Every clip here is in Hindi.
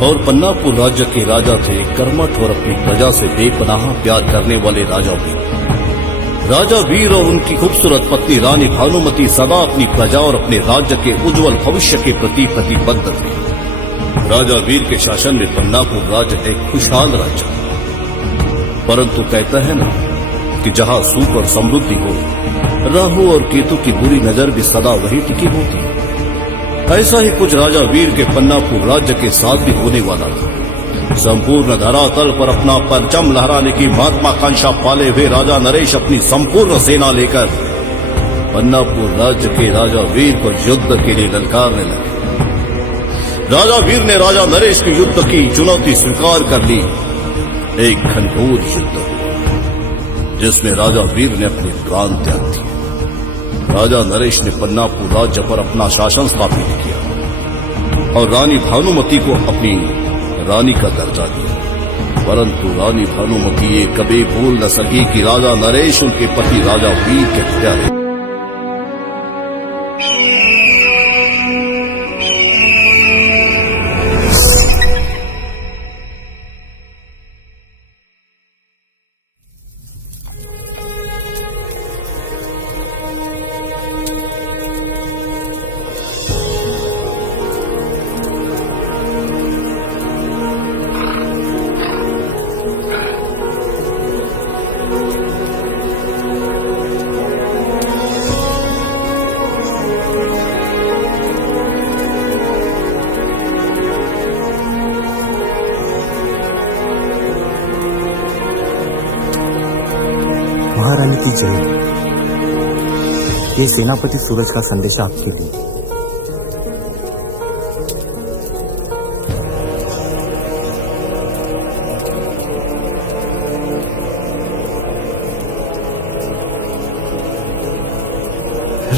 और पन्नापुर राज्य के राजा थे कर्मठ और अपनी प्रजा से बेपनाह प्यार करने वाले राजा वीर। राजा वीर और उनकी खूबसूरत पत्नी रानी भानुमति सदा अपनी प्रजा और अपने राज्य के उज्जवल भविष्य के प्रति प्रतिबद्ध थे। राजा वीर के शासन में पन्नापुर राज्य एक खुशहाल राज्य, परंतु कहता है ना कि जहां सुख और समृद्धि हो, राहु और केतु की बुरी नजर भी सदा वही टिकी होती है। ऐसा ही कुछ राजा वीर के पन्नापुर राज्य के साथ भी होने वाला था। संपूर्ण धरातल पर अपना परचम लहराने की महत्वाकांक्षा पाले हुए राजा नरेश अपनी संपूर्ण सेना लेकर पन्नापुर राज्य के राजा वीर को युद्ध के लिए ललकारने लगे। राजा वीर ने राजा नरेश की युद्ध की चुनौती स्वीकार कर ली। एक घनघोर युद्ध जिसमें राजा वीर ने अपने प्राण त्याग दिए। राजा नरेश ने पन्नापुर राज्य पर अपना शासन स्थापित किया और रानी भानुमति को अपनी रानी का दर्जा दिया, परंतु रानी भानुमति ये कभी भूल न सकी कि राजा नरेश उनके पति राजा वीर के प्यारे। महारानी की जय। ये सेनापति सूरज का संदेश आपके लिए।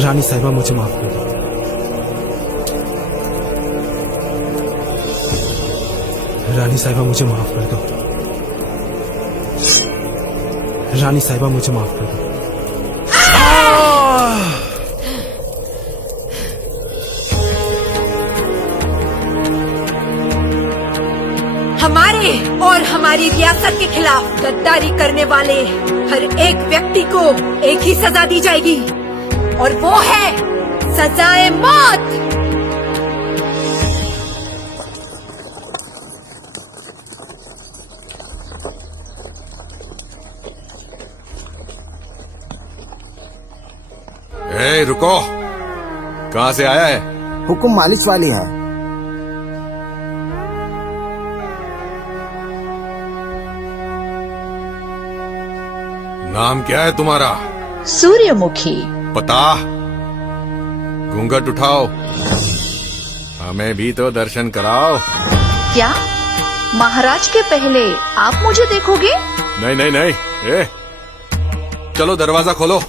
रानी साहिबा मुझे माफ कर दो। रानी साहिबा मुझे माफ कर दो। रानी साहिबा मुझे माफ कर दो। हमारे और हमारी रियासत के खिलाफ गद्दारी करने वाले हर एक व्यक्ति को एक ही सजा दी जाएगी और वो है सजाए मौत। रुको, कहां से आया है? हुकुम मालिश वाली है। नाम क्या है तुम्हारा? सूर्यमुखी। पता? घूंघट उठाओ, हमें भी तो दर्शन कराओ। क्या महाराज के पहले आप मुझे देखोगे? नहीं नहीं नहीं, चलो दरवाजा खोलो।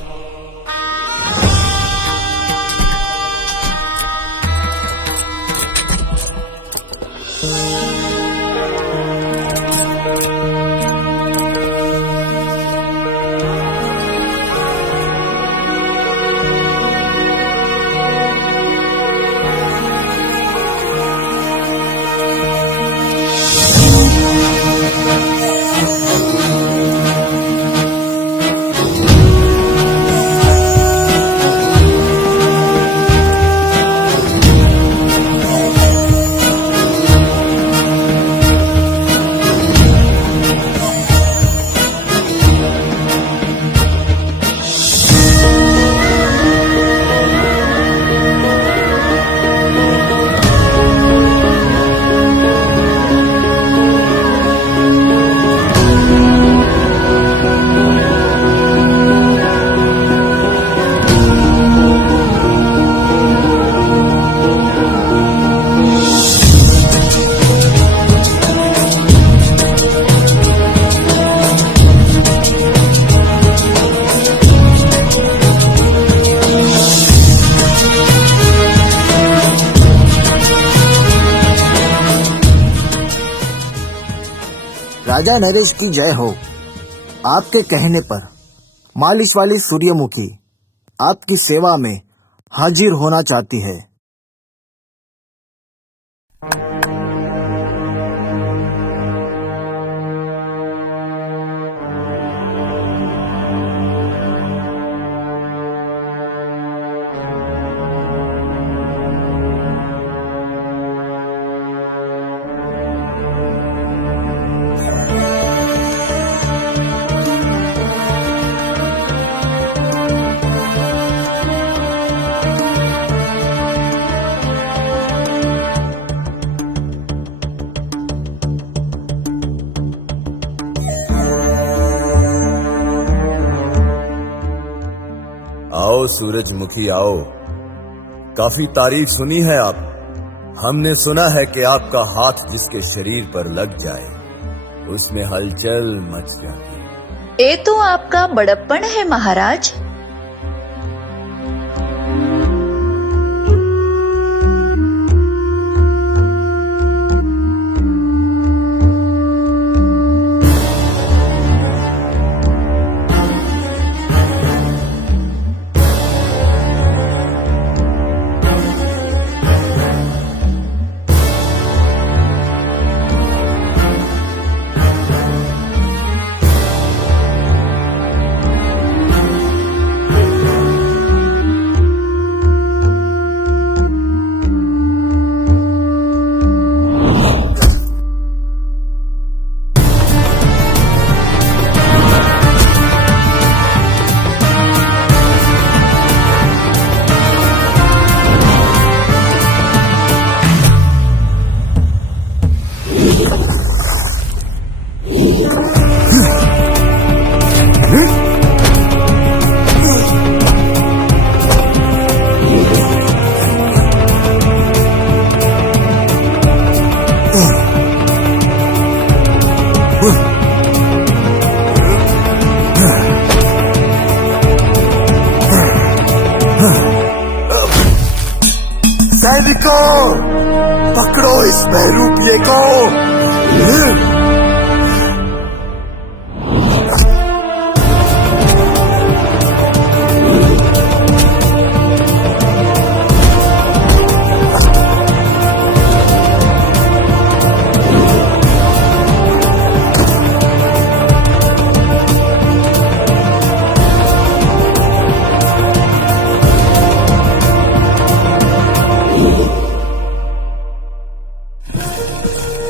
राजा नरेश की जय हो। आपके कहने पर मालिश वाली सूर्यमुखी आपकी सेवा में हाजिर होना चाहती है। आओ सूरजमुखी आओ। काफी तारीफ सुनी है आप। हमने सुना है कि आपका हाथ जिसके शरीर पर लग जाए उसमें हलचल मच जाती है। ये तो आपका बड़प्पन है महाराज। सैनिकों, पकड़ो इस बहरूपिये को।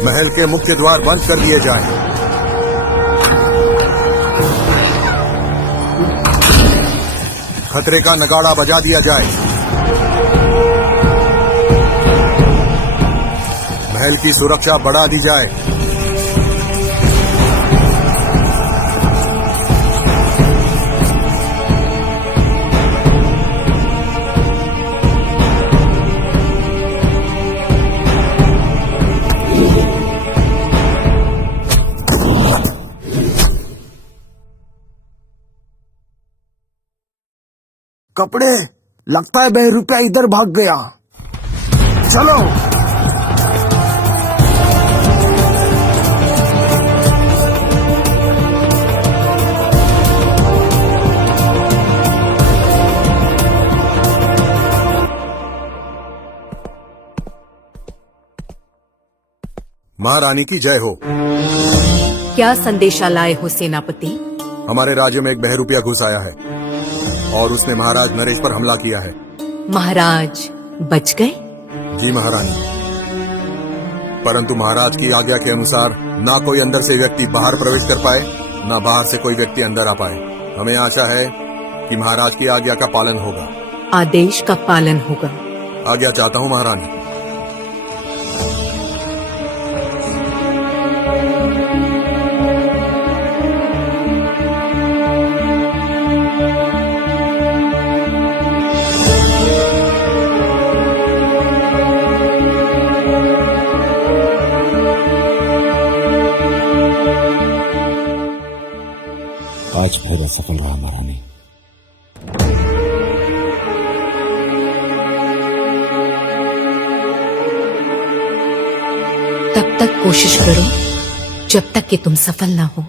महल के मुख्य द्वार बंद कर दिए जाएं। खतरे का नगाड़ा बजा दिया जाए। महल की सुरक्षा बढ़ा दी जाए। कपड़े, लगता है बहरूपिया इधर भाग गया। चलो। महारानी की जय हो। क्या संदेशा लाए हो सेनापति? हमारे राज्य में एक बहरूपिया घुस आया है और उसने महाराज नरेश पर हमला किया है। महाराज बच गए? जी महारानी, परंतु महाराज की आज्ञा के अनुसार ना कोई अंदर से व्यक्ति बाहर प्रवेश कर पाए, ना बाहर से कोई व्यक्ति अंदर आ पाए। हमें आशा है कि महाराज की आज्ञा का पालन होगा। आदेश का पालन होगा। आज्ञा चाहता हूँ महारानी। आज भैरव सफल रहा महारानी। तब तक कोशिश करो जब तक कि तुम सफल ना हो।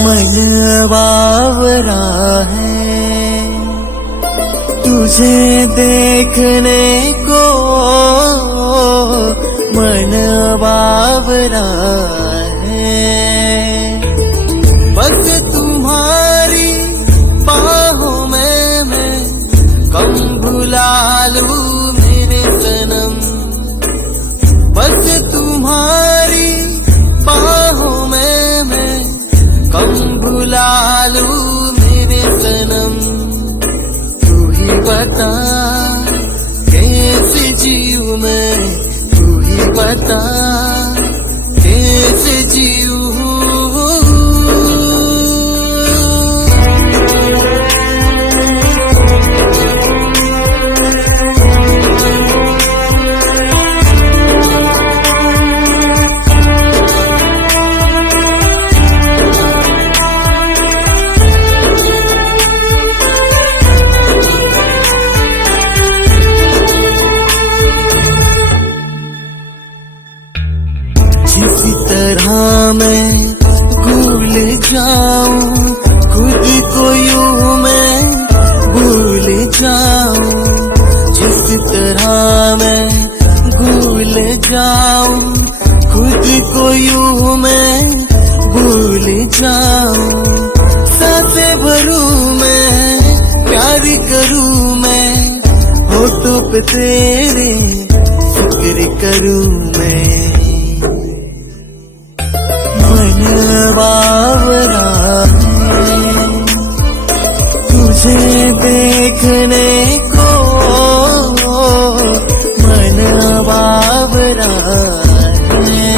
मन बावरा है तुझे देखने को, मन बावरा है। बस तुम्हारी बाहों में मैं कम भुला लूं मेरे सनम, बस तुम्हारी बाहों में मैं कम भुला लूं मेरे सनम। तू ही बता कैसे जीऊं मैं, तू ही बता कैसे जीऊं। जिस तरह मैं भूल जाऊं खुद को यूं मैं भूल जाऊं, जिस तरह मैं भूल जाऊं खुद को यूं मैं भूल जाऊं। सांसें भरूं मैं प्यार करूं मैं, होठों पे तेरे फिक्र करूं मैं। मन बावरा है तुझे देखने को, मन बावरा है।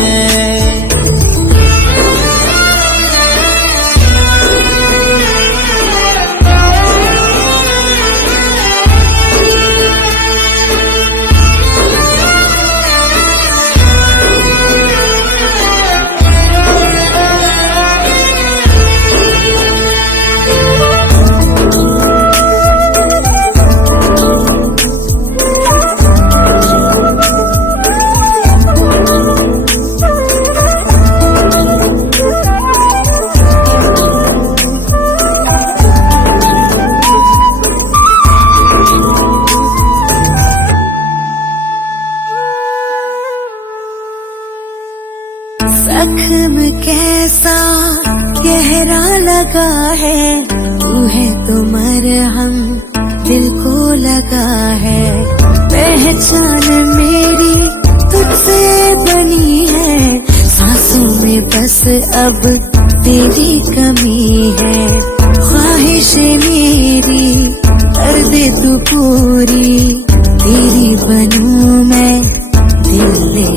जख्म कैसा गहरा लगा है, तू है तो मरहम दिल को लगा है। पहचान मेरी तुझसे बनी है, सांसों में बस अब तेरी कमी है। ख्वाहिश मेरी कर दे तू पूरी, तेरी बनूं मैं दिल ले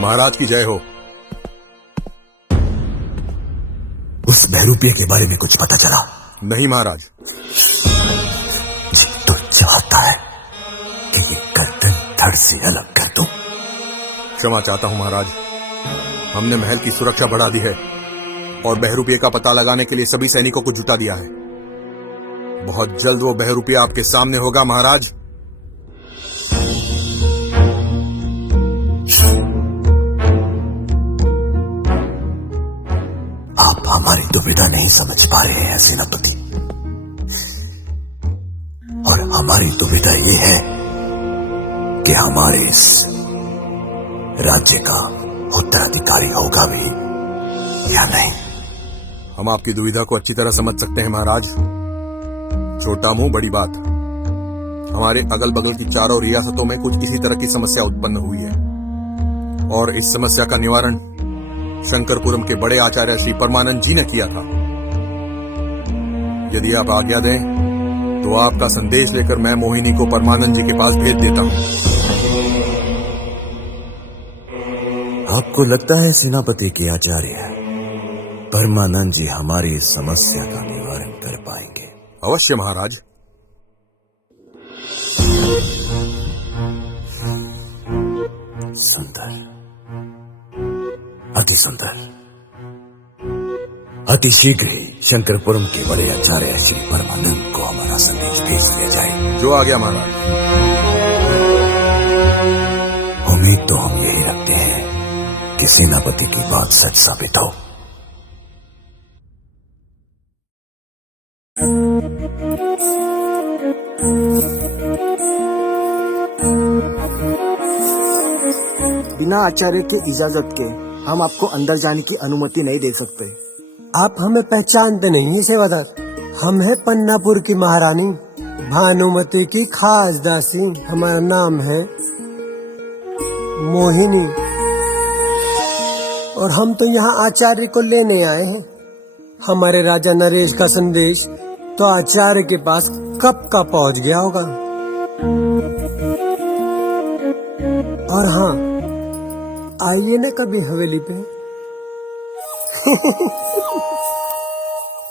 महाराज की जय हो। उस बहरूपिया के बारे में कुछ पता चला? नहीं महाराज। तो चाहता है कि ये गर्दन धड़ से अलग कर दूं। क्षमा चाहता हूं महाराज, हमने महल की सुरक्षा बढ़ा दी है और बहरूपिया का पता लगाने के लिए सभी सैनिकों को जुटा दिया है। बहुत जल्द वो बहरूपिया आपके सामने होगा महाराज। आप हमारी दुविधा नहीं समझ पा रहे हैं सेनापति, और हमारी दुविधा ये है कि हमारे इस राज्य का उत्तराधिकारी होगा भी या नहीं। हम आपकी दुविधा को अच्छी तरह समझ सकते हैं महाराज। छोटा मुंह बड़ी बात। हमारे अगल बगल की चारों रियासतों में कुछ इसी तरह की समस्या उत्पन्न हुई है और इस समस्या का निवारण शंकरपुरम के बड़े आचार्य श्री परमानंद जी ने किया था। यदि आप आज्ञा दें तो आपका संदेश लेकर मैं मोहिनी को परमानंद जी के पास भेज देता हूं। आपको लगता है सेनापति के आचार्य परमानंद जी हमारी इस समस्या का निवारण कर पाएंगे? अवश्य महाराज। सुंदर, अति सुंदर। अति शीघ्र ही शंकरपुरम के बड़े आचार्य श्री परमानंद को हमारा संदेश भेज दिया जाए। जो आ गया महाराज। उम्मीद तो हम यही रखते हैं कि सेनापति की बात सच साबित हो। बिना आचार्य के इजाजत के हम आपको अंदर जाने की अनुमति नहीं दे सकते। आप हमें पहचानते नहीं हैं सेवादार। हम हैं पन्नापुर की महारानी भानुमति की खास दासी। हमारा नाम है मोहिनी और हम तो यहाँ आचार्य को लेने आए हैं। हमारे राजा नरेश का संदेश तो आचार्य के पास कब का पहुँच गया होगा। और हाँ, आइए ना कभी हवेली पे।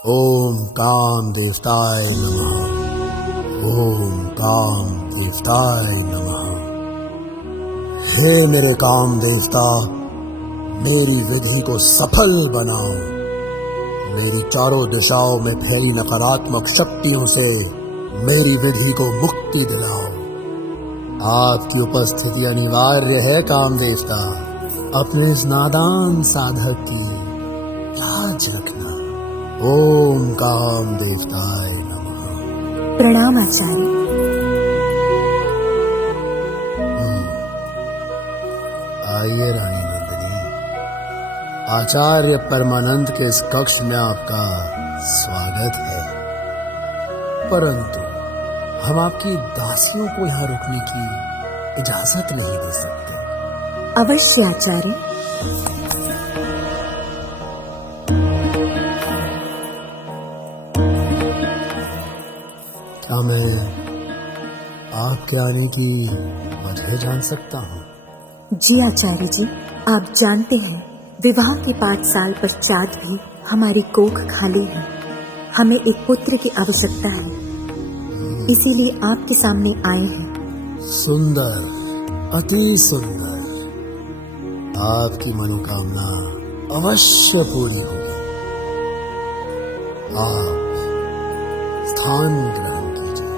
ओम काम देवताय नमः। ओम काम देवताय नमः। हे मेरे काम देवता, मेरी विधि को सफल बनाओ। मेरी चारों दिशाओं में फैली नकारात्मक शक्तियों से मेरी विधि को मुक्ति दिलाओ। आपकी उपस्थिति अनिवार्य है काम देवता। अपने इस नादान साधक की लाज रखना। ओम काम देवताय नमः। प्रणाम आचार्य। आइए रानी नंदिनी, आचार्य परमानंद के इस कक्ष में आपका स्वागत है। परंतु हम आपकी दासियों को यहाँ रुकने की इजाजत नहीं दे सकते। अवश्य आचार्य। क्या मैं आपके आने की वजह जान सकता हूँ? जी आचार्य जी, आप जानते हैं विवाह के 5 साल पश्चात भी हमारी कोख खाली है। हमें एक पुत्र की आवश्यकता है, इसीलिए आपके सामने आए हैं। सुंदर, अति सुंदर। आपकी मनोकामना अवश्य पूरी होगी। आप स्थान ग्रहण कीजिए।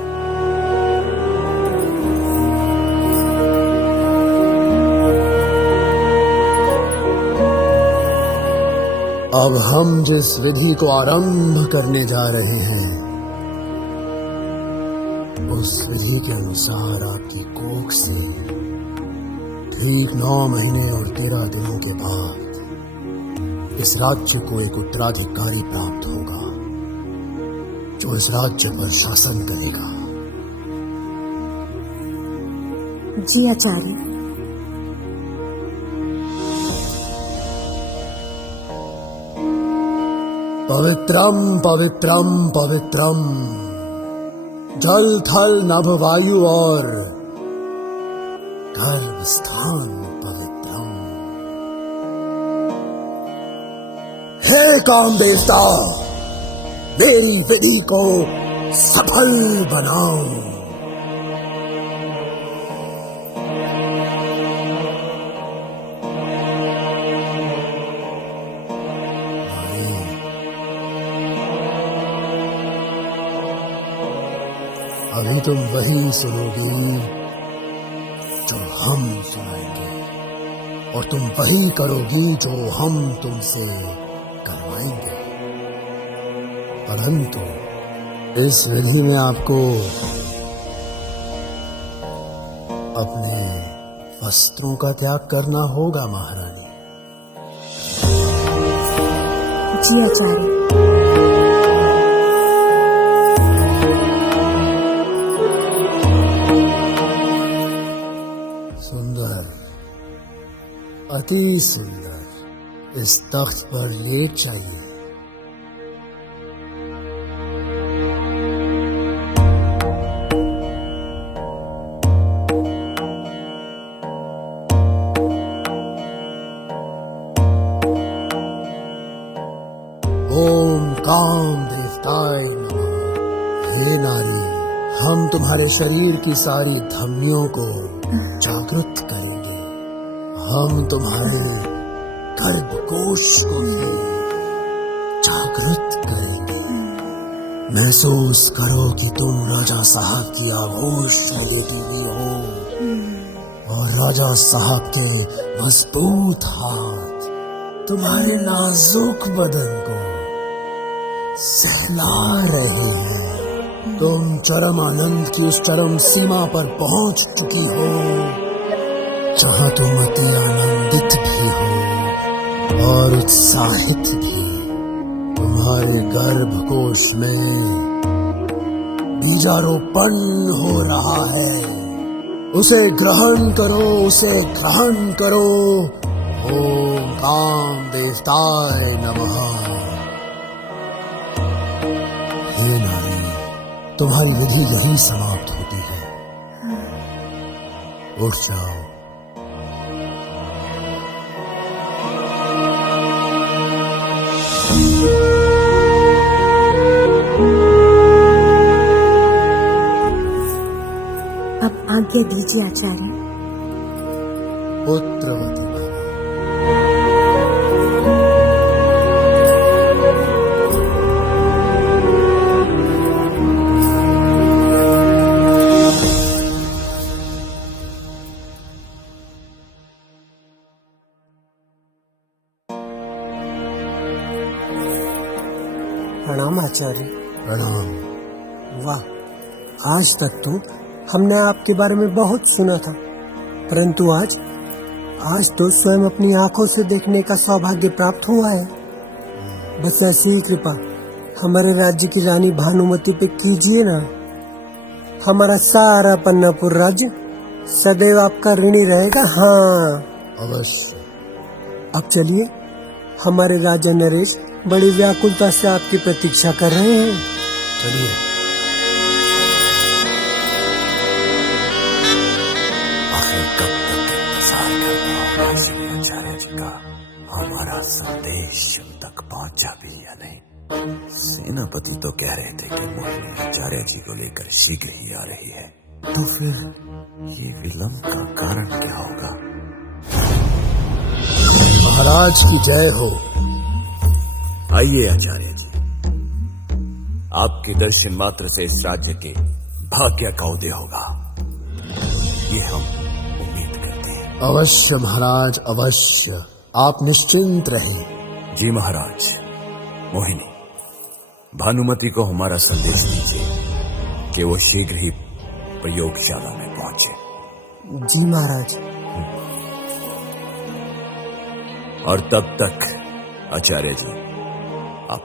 अब हम जिस विधि को आरंभ करने जा रहे हैं, उस विधि के अनुसार आपकी कोख से ठीक 9 महीने और 13 दिनों के बाद इस राज्य को एक उत्तराधिकारी प्राप्त होगा जो इस राज्य पर शासन करेगा। जी आचार्य। पवित्रम पवित्रम पवित्रम, जल थल नभ वायु और गर्भ स्थान पवित्रम। हे काम देवता, मेरी विधि को सफल बनाओ। अभी तुम वही सुनोगी जो हम सुनाएंगे और तुम वही करोगी जो हम तुमसे करवाएंगे। परंतु इस विधि में आपको अपने वस्त्रों का त्याग करना होगा महारानी। जी आचार्य। सुंदर इस तख्त पर लेट जाइए। ओम काम देवताय नमः। हे नारी, हम तुम्हारे शरीर की सारी धमनियों को जागृत करेंगे। हम तुम्हारे गर्भकोश को भी जागृत करेंगे। महसूस करो कि तुम राजा साहब की आगोश में लेटी हुई हो और राजा साहब के मजबूत हाथ तुम्हारे नाजुक बदन को सहला रहे हैं। तुम चरम आनंद की उस चरम सीमा पर पहुंच चुकी हो जहां तुम अति आनंदित भी हो और उत्साहित भी। तुम्हारे गर्भकोश में बीजारोपण हो रहा है। उसे ग्रहण करो, उसे ग्रहण करो। ओम काम देवताय नमः। हे नारी, तुम्हारी विधि यही समाप्त होती है। उठ जाओ। अब आज्ञा दीजिए आचार्य। पुत्रवती भव। प्रणाम आचार्य। प्रणाम। वाह, आज तक तो हमने आपके बारे में बहुत सुना था, परंतु आज तो स्वयं अपनी आंखों से देखने का सौभाग्य प्राप्त हुआ है। बस ऐसी ही कृपा हमारे राज्य की रानी भानुमति पे कीजिए ना। हमारा सारा पन्नापुर राज्य सदैव आपका ऋणी रहेगा। हाँ अवश्य। अब चलिए, हमारे राजा नरेश बड़ी व्याकुलता से आपकी प्रतीक्षा कर रहे हैं। चलिए। आखिर कब तक इंतजार करना होगा श्री आचार्य जी का? हमारा संदेश हम तक पहुंचा भी या नहीं? सेनापति तो कह रहे थे कि मोहिनी आचार्य जी को लेकर शीघ्र ही आ रही है, तो फिर ये विलंब का कारण क्या होगा? महाराज की जय हो। आइए आचार्य जी, आपके दर्शन मात्र से इस राज्य के भाग्य का उदय होगा, ये हम उम्मीद करते हैं। अवश्य महाराज, अवश्य। आप निश्चिंत रहें। जी महाराज। मोहिनी, भानुमति को हमारा संदेश दीजिए कि वो शीघ्र ही प्रयोगशाला में पहुंचे। जी महाराज। और तब तक आचार्य जी आप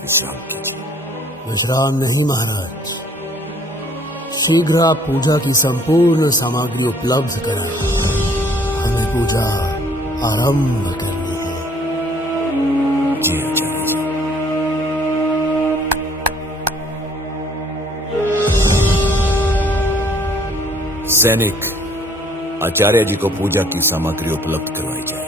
विश्राम कीजिए। विश्राम नहीं महाराज, शीघ्र आप पूजा की संपूर्ण सामग्री उपलब्ध कराएं। हमें पूजा आरंभ करनी है। जी आचार्य जी। सैनिक, आचार्य जी को पूजा की सामग्री उपलब्ध करवाई जाए।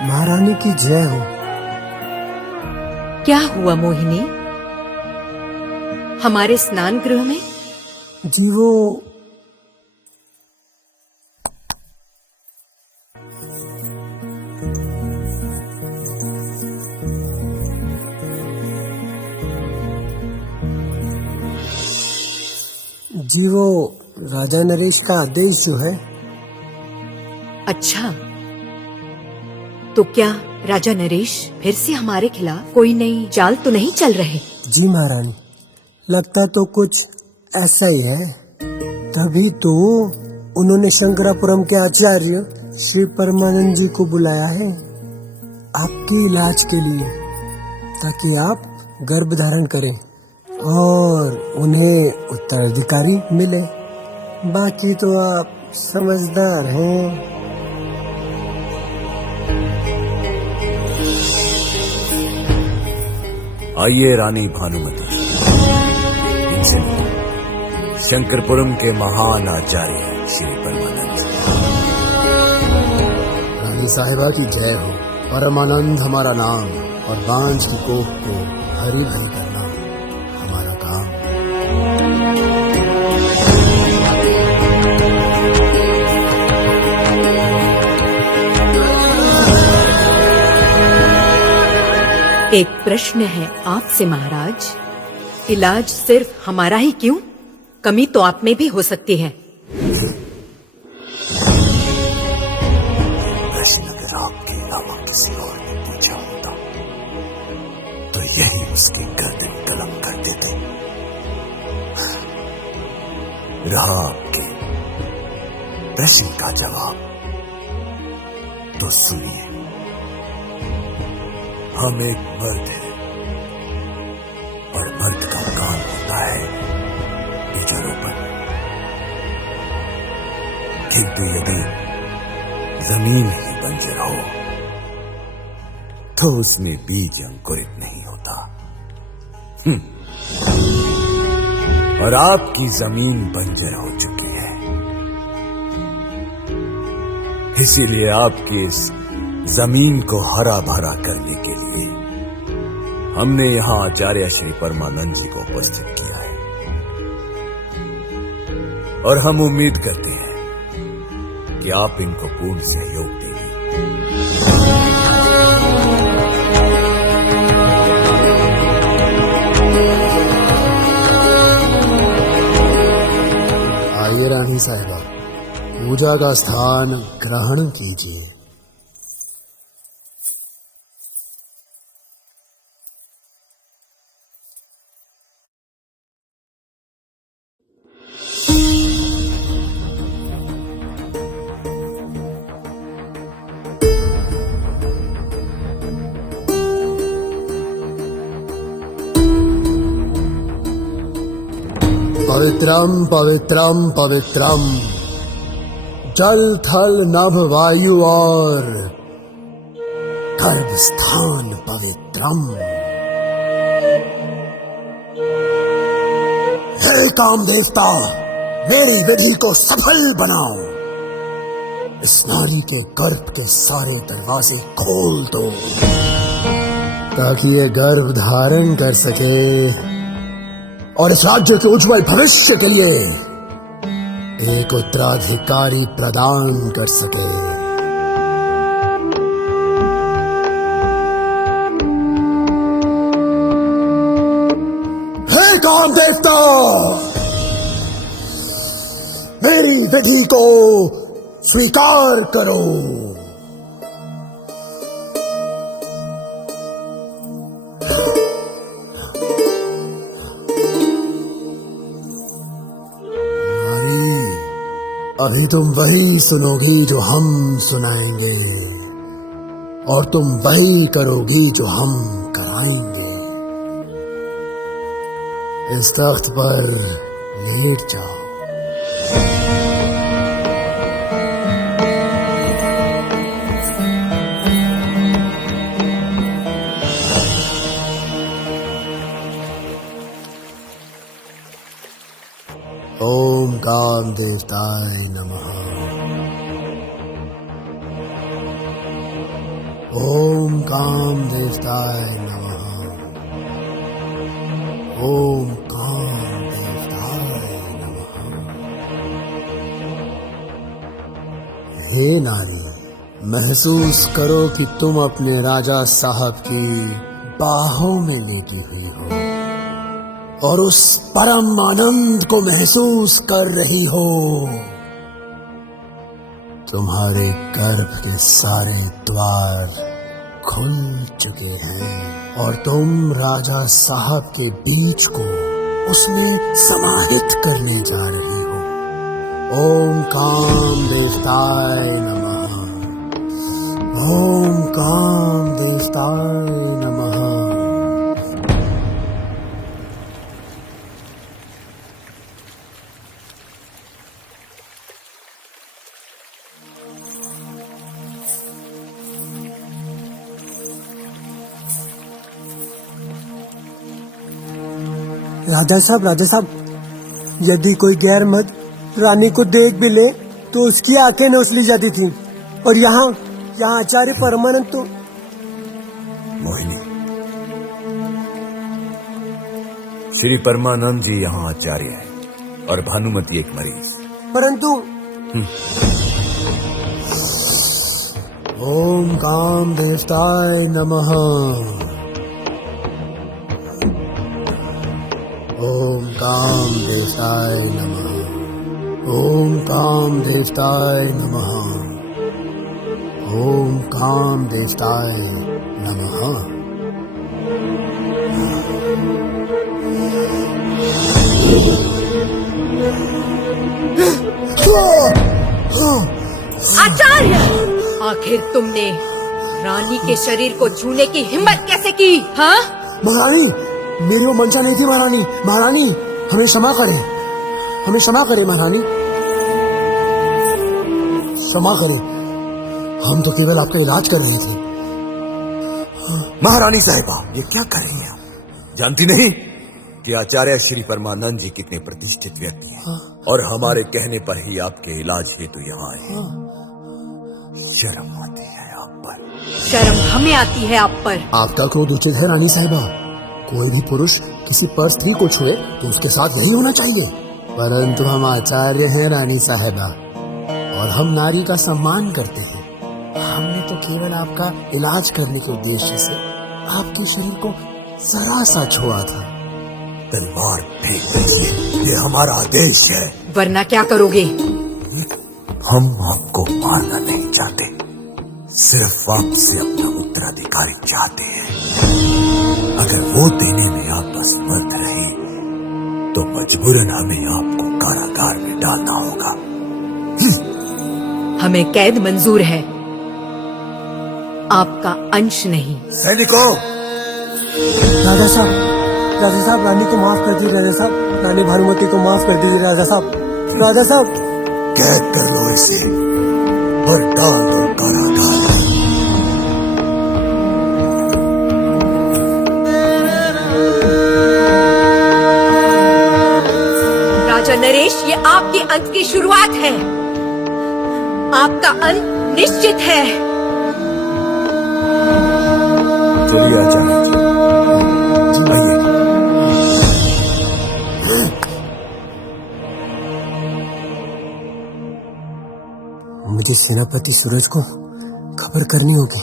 महारानी की जय हो। क्या हुआ मोहिनी? हमारे स्नान गृह में? जी वो जी वो राजा नरेश का आदेश जो है। अच्छा, तो क्या राजा नरेश फिर से हमारे खिलाफ कोई नई चाल तो नहीं चल रहे? जी महारानी, लगता तो कुछ ऐसा ही है। तभी तो उन्होंने शंकरापुरम के आचार्य श्री परमानंद जी को बुलाया है आपके इलाज के लिए, ताकि आप गर्भ धारण करें और उन्हें उत्तराधिकारी मिले। बाकी तो आप समझदार हैं। आइए रानी भानुमति, इनसे मिलो। शंकरपुरम के महान आचार्य श्री परमानंद। रानी साहिबा की जय हो। परमानंद हमारा नाम और बांझ की कोख को हरी भरी करना हमारा काम। एक प्रश्न है आपसे महाराज, इलाज सिर्फ हमारा ही क्यों? कमी तो आप में भी हो सकती है। प्रश्न अगर आपके अलावा किसी और ने पूछा होता तो यही उसकी गर्दन कलम कर देते। रहा आपके प्रश्न का जवाब तो सुनिए। हम एक मर्द हैं और मर्द का काम होता है बीजारोपण। किंतु यदि जमीन ही बंजर हो तो उसमें बीज अंकुरित नहीं होता। और आपकी जमीन बंजर हो चुकी है, इसीलिए आपकी इस जमीन को हरा भरा करने के लिए हमने यहां आचार्य श्री परमानंद जी को उपस्थित किया है। और हम उम्मीद करते हैं कि आप इनको पूर्ण सहयोग देंगे। आइए रानी साहिबा, पूजा का स्थान ग्रहण कीजिए। पवित्रम पवित्रम पवित्रम, जल थल नभ वायु और गर्भ स्थान पवित्रम। हे काम देवता, मेरी विधि को सफल बनाओ। इस नारी के गर्भ के सारे दरवाजे खोल दो ताकि ये गर्भ धारण कर सके और इस राज्य के उज्जवल भविष्य के लिए एक उत्तराधिकारी प्रदान कर सके। हे काम देवता, मेरी विधि को स्वीकार करो। अभी तुम वही सुनोगी जो हम सुनाएंगे और तुम वही करोगी जो हम कराएंगे। इस तख्त पर लेट जाओ। ओम काम देवताय नमः। ओम काम देवताय नमः। ओम काम देवताय नमः। हे नारी, महसूस करो कि तुम अपने राजा साहब की बाहों में लेटी हुई हो। और उस परम आनंद को महसूस कर रही हो। तुम्हारे गर्भ के सारे द्वार खुल चुके हैं और तुम राजा साहब के बीज को उसमें समाहित करने जा रही हो। ओम काम देवताय नमः। ओम काम देवताय नमः। राजा साहब, यदि कोई गैर मर्द रानी को देख भी ले तो उसकी आंखें नोच ली जाती थी। और यहाँ आचार्य परमानंद तो मोहिनी, श्री परमानंद जी यहाँ आचार्य है और भानुमति एक मरीज। परंतु ओम काम देवताय नमः। ओम काम देवताय नमः। ओम काम देवताय नमः। ओम काम देवताय नमः। आचार्य, आखिर तुमने रानी के शरीर को छूने की हिम्मत कैसे की? हाँ? महारानी, मेरी वो मंशा नहीं थी महारानी। महारानी, हमें क्षमा करें, हमें क्षमा करें महारानी, क्षमा करें। हम तो केवल आपका इलाज कर रहे थे। महारानी साहिबा, ये क्या कर रही हैं आप? जानती नहीं कि आचार्य श्री परमानंद जी कितने प्रतिष्ठित व्यक्ति हैं और हमारे कहने पर ही आपके इलाज हेतु यहाँ आए। शर्म आती है आप पर। शर्म हमें आती है आप पर। आपका क्रोध उचित है रानी साहिबा। कोई भी पुरुष किसी पर स्त्री को छुए तो उसके साथ यही होना चाहिए। परंतु हम आचार्य हैं रानी साहिबा, और हम नारी का सम्मान करते हैं। हमने तो केवल आपका इलाज करने के उद्देश्य से आपके शरीर को जरा सा छुआ था। तलवार फेंक दीजिए, ये हमारा आदेश है। वरना क्या करोगे? हम आपको मारना नहीं चाहते, सिर्फ आपसे अपना उत्तराधिकारी चाहते हैं। अगर वो देने में आप असमर्थ रहे तो मजबूरन हमें आपको कारागार में डालना होगा। हमें कैद मंजूर है, आपका अंश नहीं। सैनिकों, राजा साहब रानी को माफ कर दीजिए। राजा साहब, रानी भानुमति को माफ कर दीजिए। राजा साहब कैद कर लो इसे और डाल दो कारागार में। राजा नरेश, ये आपके अंत की शुरुआत है। आपका अंत निश्चित है। चलिए आचार्य जी, आइए। मुझे सेनापति सूरज को खबर करनी होगी।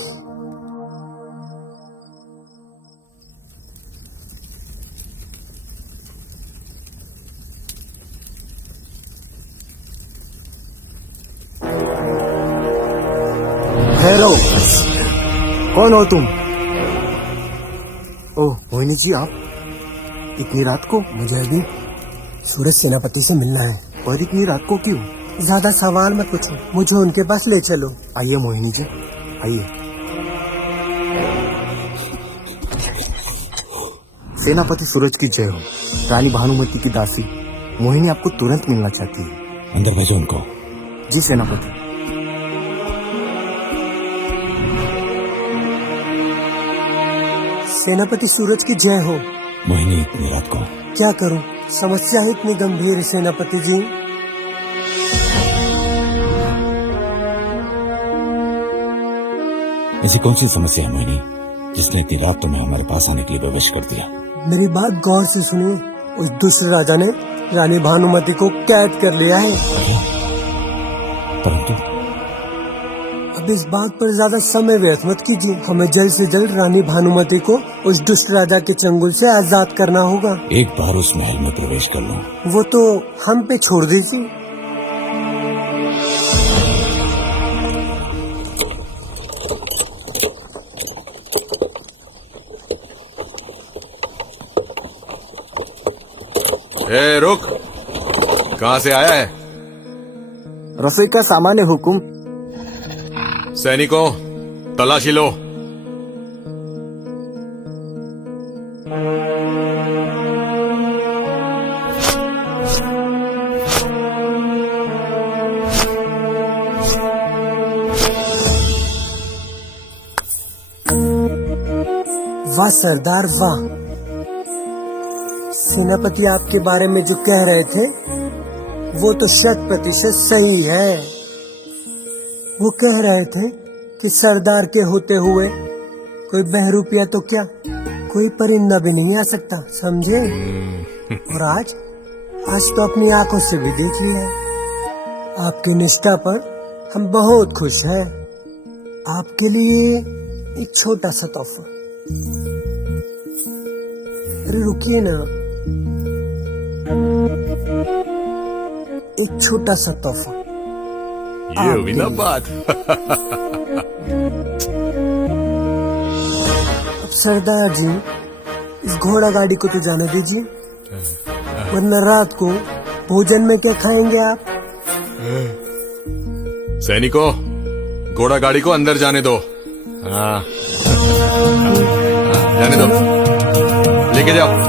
ठहरो, कौन हो तुम? ओह मोहिनी जी, आप इतनी रात को? मुझे अभी सूरज सेनापति से मिलना है। पर इतनी रात को क्यों? ज्यादा सवाल मत पूछो, मुझे उनके पास ले चलो। आइए मोहिनी जी, आइए। सेनापति सूरज की जय हो। रानी भानुमति की दासी मोहिनी आपको तुरंत मिलना चाहती है। अंदर भेजो उनको। जी सेनापति। सेनापति सूरज की जय हो। मोहिनी इतनी रात को? क्या करूं, समस्या है इतनी गंभीर है सेनापति जी। ऐसी कौन सी समस्या है मोहिनी जिसने इतनी रात तुम्हें हमारे पास आने के लिए प्रवेश कर दिया? मेरी बात गौर से सुनिए। उस दुष्ट राजा ने रानी भानुमति को कैद कर लिया है। परंतु अब आप इस बात पर ज्यादा समय व्यर्थ मत कीजिए। हमें जल्द से जल्द रानी भानुमति को उस दुष्ट राजा के चंगुल से आजाद करना होगा। एक बार उस महल में प्रवेश कर लूं। वो तो हम पे छोड़ दीजिए। ए, रुक। कहाँ से आया है? रसोई का सामान्य हुकुम। सैनिकों, तलाशी लो। वाह सरदार वाह। सेनापति आपके बारे में जो कह रहे थे वो तो 100% सही है। वो कह रहे थे कि सरदार के होते हुए कोई बहरूपिया तो क्या कोई परिंदा भी नहीं आ सकता, समझे? और आज तो अपनी आंखों से भी देख लिया। आपकी निष्ठा पर हम बहुत खुश हैं। आपके लिए एक छोटा सा तोहफा। अरे रुकिए ना, एक छोटा सा तोहफा। ये हुई ना बात। अब सरदार जी, इस घोड़ा गाड़ी को तो जाने दीजिए, वरना रात को भोजन में क्या खाएंगे आप? सैनिकों, घोड़ा गाड़ी को अंदर जाने दो। हाँ, जाने दो, लेके जाओ।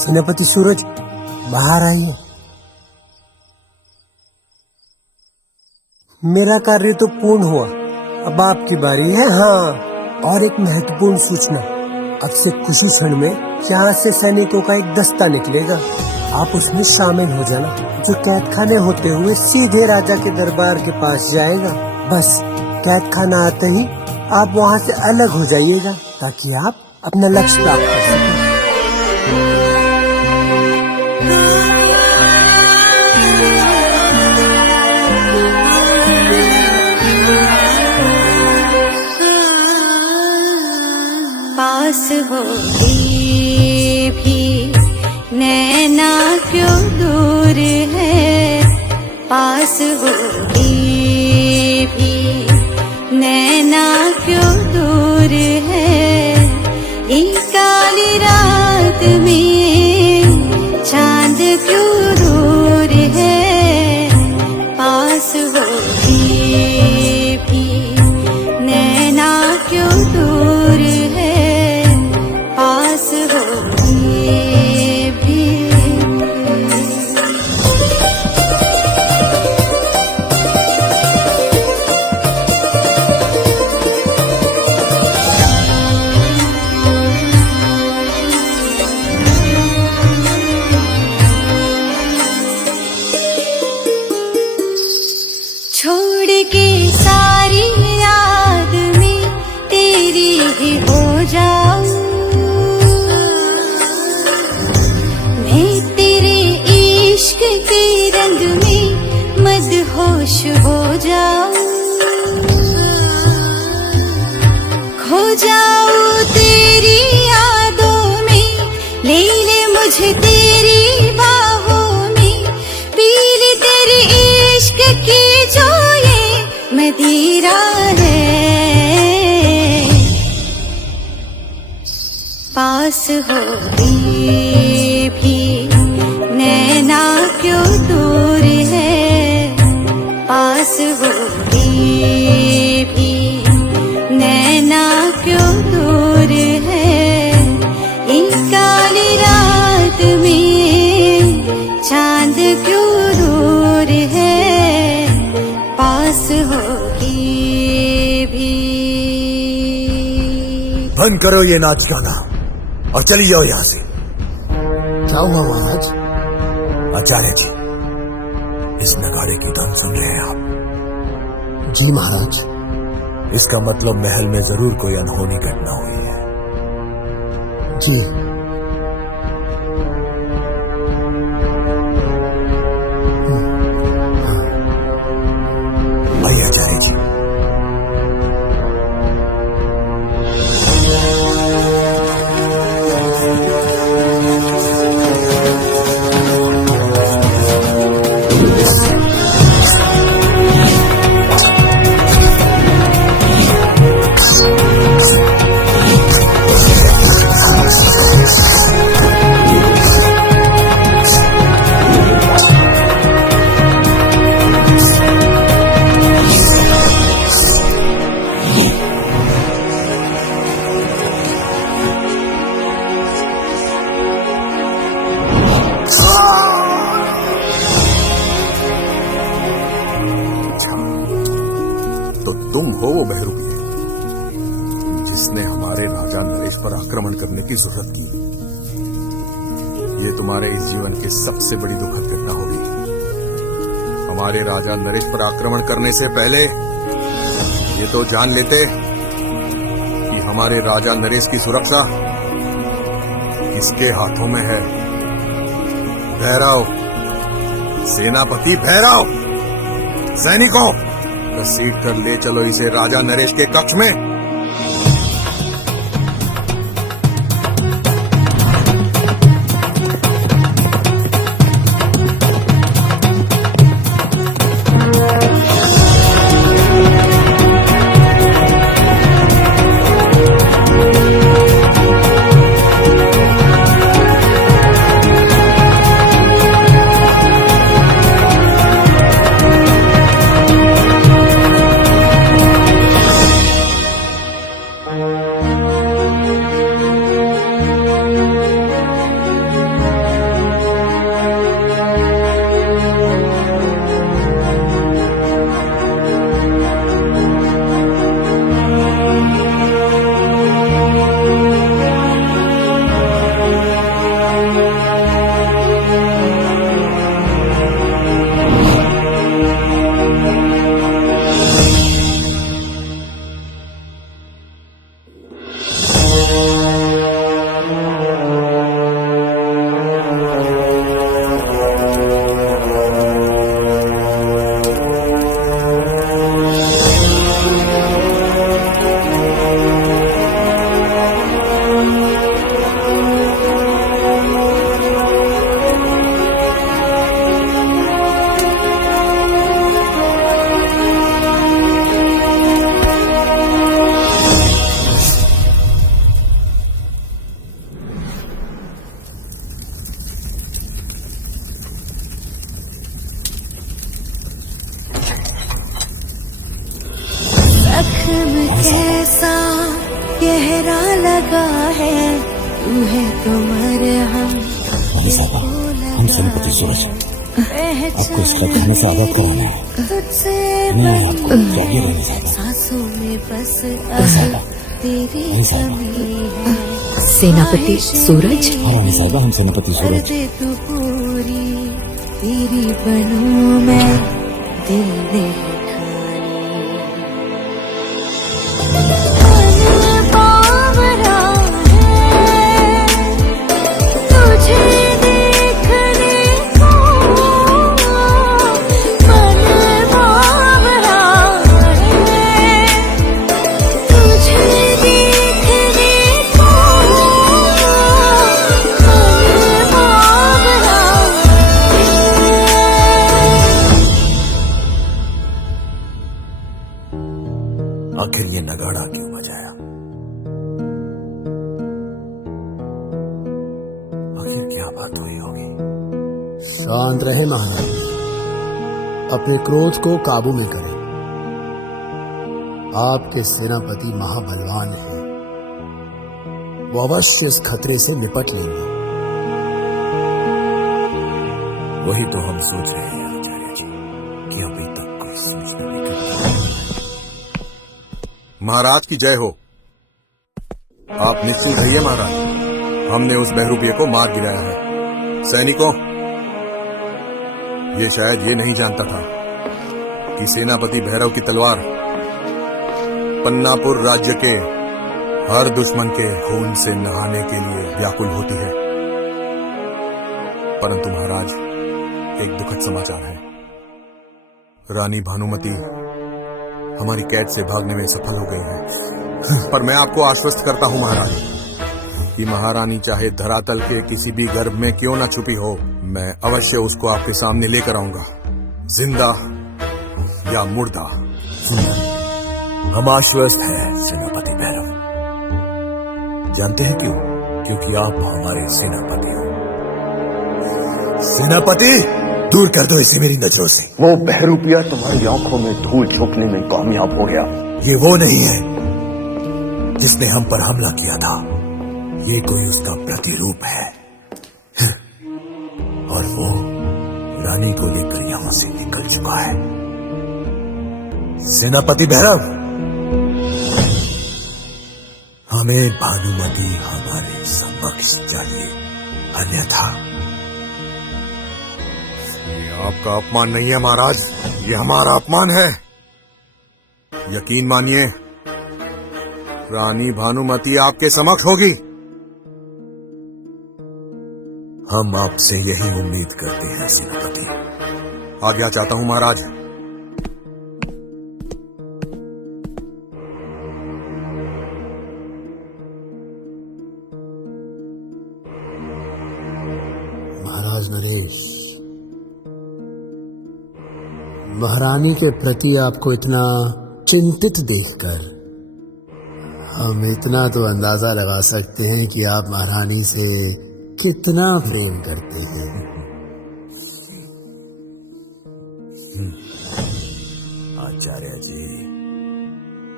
सेनापति सूरज, बाहर आइए। मेरा कार्य तो पूर्ण हुआ, अब आपकी बारी है। हाँ, और एक महत्वपूर्ण सूचना। अब से कुछ ही क्षण में यहाँ से सैनिकों का एक दस्ता निकलेगा। आप उसमें शामिल हो जाना, जो कैद खाने होते हुए सीधे राजा के दरबार के पास जाएगा। बस कैद खाना आते ही आप वहाँ से अलग हो जाइएगा, ताकि आप अपना लक्ष्य प्राप्त कर सकें। पास हो ये भी नैना क्यों दूर है, पास हो ये भी नैना क्यों दूर है, एक काली रात में चांद क्यों दूर है, पास हो ये भी नैना क्यों दूर है, पास हो ये भी। छोड़ के सारी याद में तेरी ही हो जाऊं, मैं तेरे इश्क के रंग में मदहोश हो जाऊं, खो जाऊं तेरी यादों में, ले ले मुझे तेरी बाहों में, पी ले तेरे इश्क की जो ये मदिरा है, पास हो ये भी नैना क्यों दूर है, पास हो ये भी नैना क्यों दूर है, एक काली रात में चांद क्यों दूर है, बंद करो ये नाच गाना और चली जाओ यहाँ से। क्या हुआ महाराज? आचार्य जी, इस नगाड़े की धुन सुन रहे हैं आप? जी महाराज। इसका मतलब महल में जरूर कोई अनहोनी घटना हुई है। जी। आइए आचार्य जी। तुम हो वो बहरूपिया जिसने हमारे राजा नरेश पर आक्रमण करने की जरूरत की। ये तुम्हारे इस जीवन की सबसे बड़ी दुखद घटना होगी। हमारे राजा नरेश पर आक्रमण करने से पहले ये तो जान लेते कि हमारे राजा नरेश की सुरक्षा किसके हाथों में है। भैरव, सेनापति भैरव, सैनिकों, घसीट कर ले चलो इसे राजा नरेश के कक्ष में। कैसा गहरा लगा है, तू है तो मरहम। हम सेनापति सूरज आपको इस खत खाने से आजाद कराना है। नहीं आपको जागिए रहने साहबा। सांसों में बस अब तेरी कमी है। सेनापति सूरज? हाँ रानी साहिबा, हम सेनापति सूरज। तू पूरी तेरी बनूं मैं, दिल ने आखिर ये नगाड़ा क्यों बजाया? आखिर क्या बात हुई होगी? शांत रहे महाराज, अपने क्रोध को काबू में करें। आपके सेनापति महाबलवान हैं, वो अवश्य इस खतरे से निपट लेंगे। वही तो हम सोच रहे हैं आचार्य जी कि अभी तक कोई सूचना नहीं। महाराज की जय हो। आप निश्चिंत रहिए महाराज, हमने उस बहरूपिये को मार गिराया है। सैनिकों, ये शायद ये नहीं जानता था कि सेनापति भैरव की तलवार पन्नापुर राज्य के हर दुश्मन के खून से नहाने के लिए व्याकुल होती है। परंतु महाराज, एक दुखद समाचार है। रानी भानुमति हमारी कैद से भागने में सफल हो गई है। पर मैं आपको आश्वस्त करता हूं महाराज कि महारानी चाहे धरातल के किसी भी गर्भ में क्यों ना छुपी हो, मैं अवश्य उसको आपके सामने लेकर आऊंगा, जिंदा या मुर्दा। हम आश्वस्त हैं सेनापति भैरव। जानते हैं क्यों? क्योंकि आप हमारे सेनापति हो। सेनापति, दूर कर दो इसे मेरी नजरों से। वो बहरूपिया तुम्हारी आंखों में धूल झोंकने में कामयाब हो गया। ये वो नहीं है जिसने हम पर हमला किया था, ये कोई उसका प्रतिरूप है। और वो रानी को लेकर यहां से निकल चुका है। सेनापति भैरव, हमें भानुमति हमारे समक्ष चाहिए, अन्यथा। ये आपका अपमान नहीं है महाराज, ये हमारा अपमान है। यकीन मानिए, रानी भानुमति आपके समक्ष होगी। हम आपसे यही उम्मीद करते हैं सेनापति। आज्ञा चाहता हूं महाराज। महाराज नरेश, महारानी के प्रति आपको इतना चिंतित देखकर हम इतना तो अंदाजा लगा सकते हैं कि आप महारानी से कितना प्रेम करते हैं। आचार्य जी,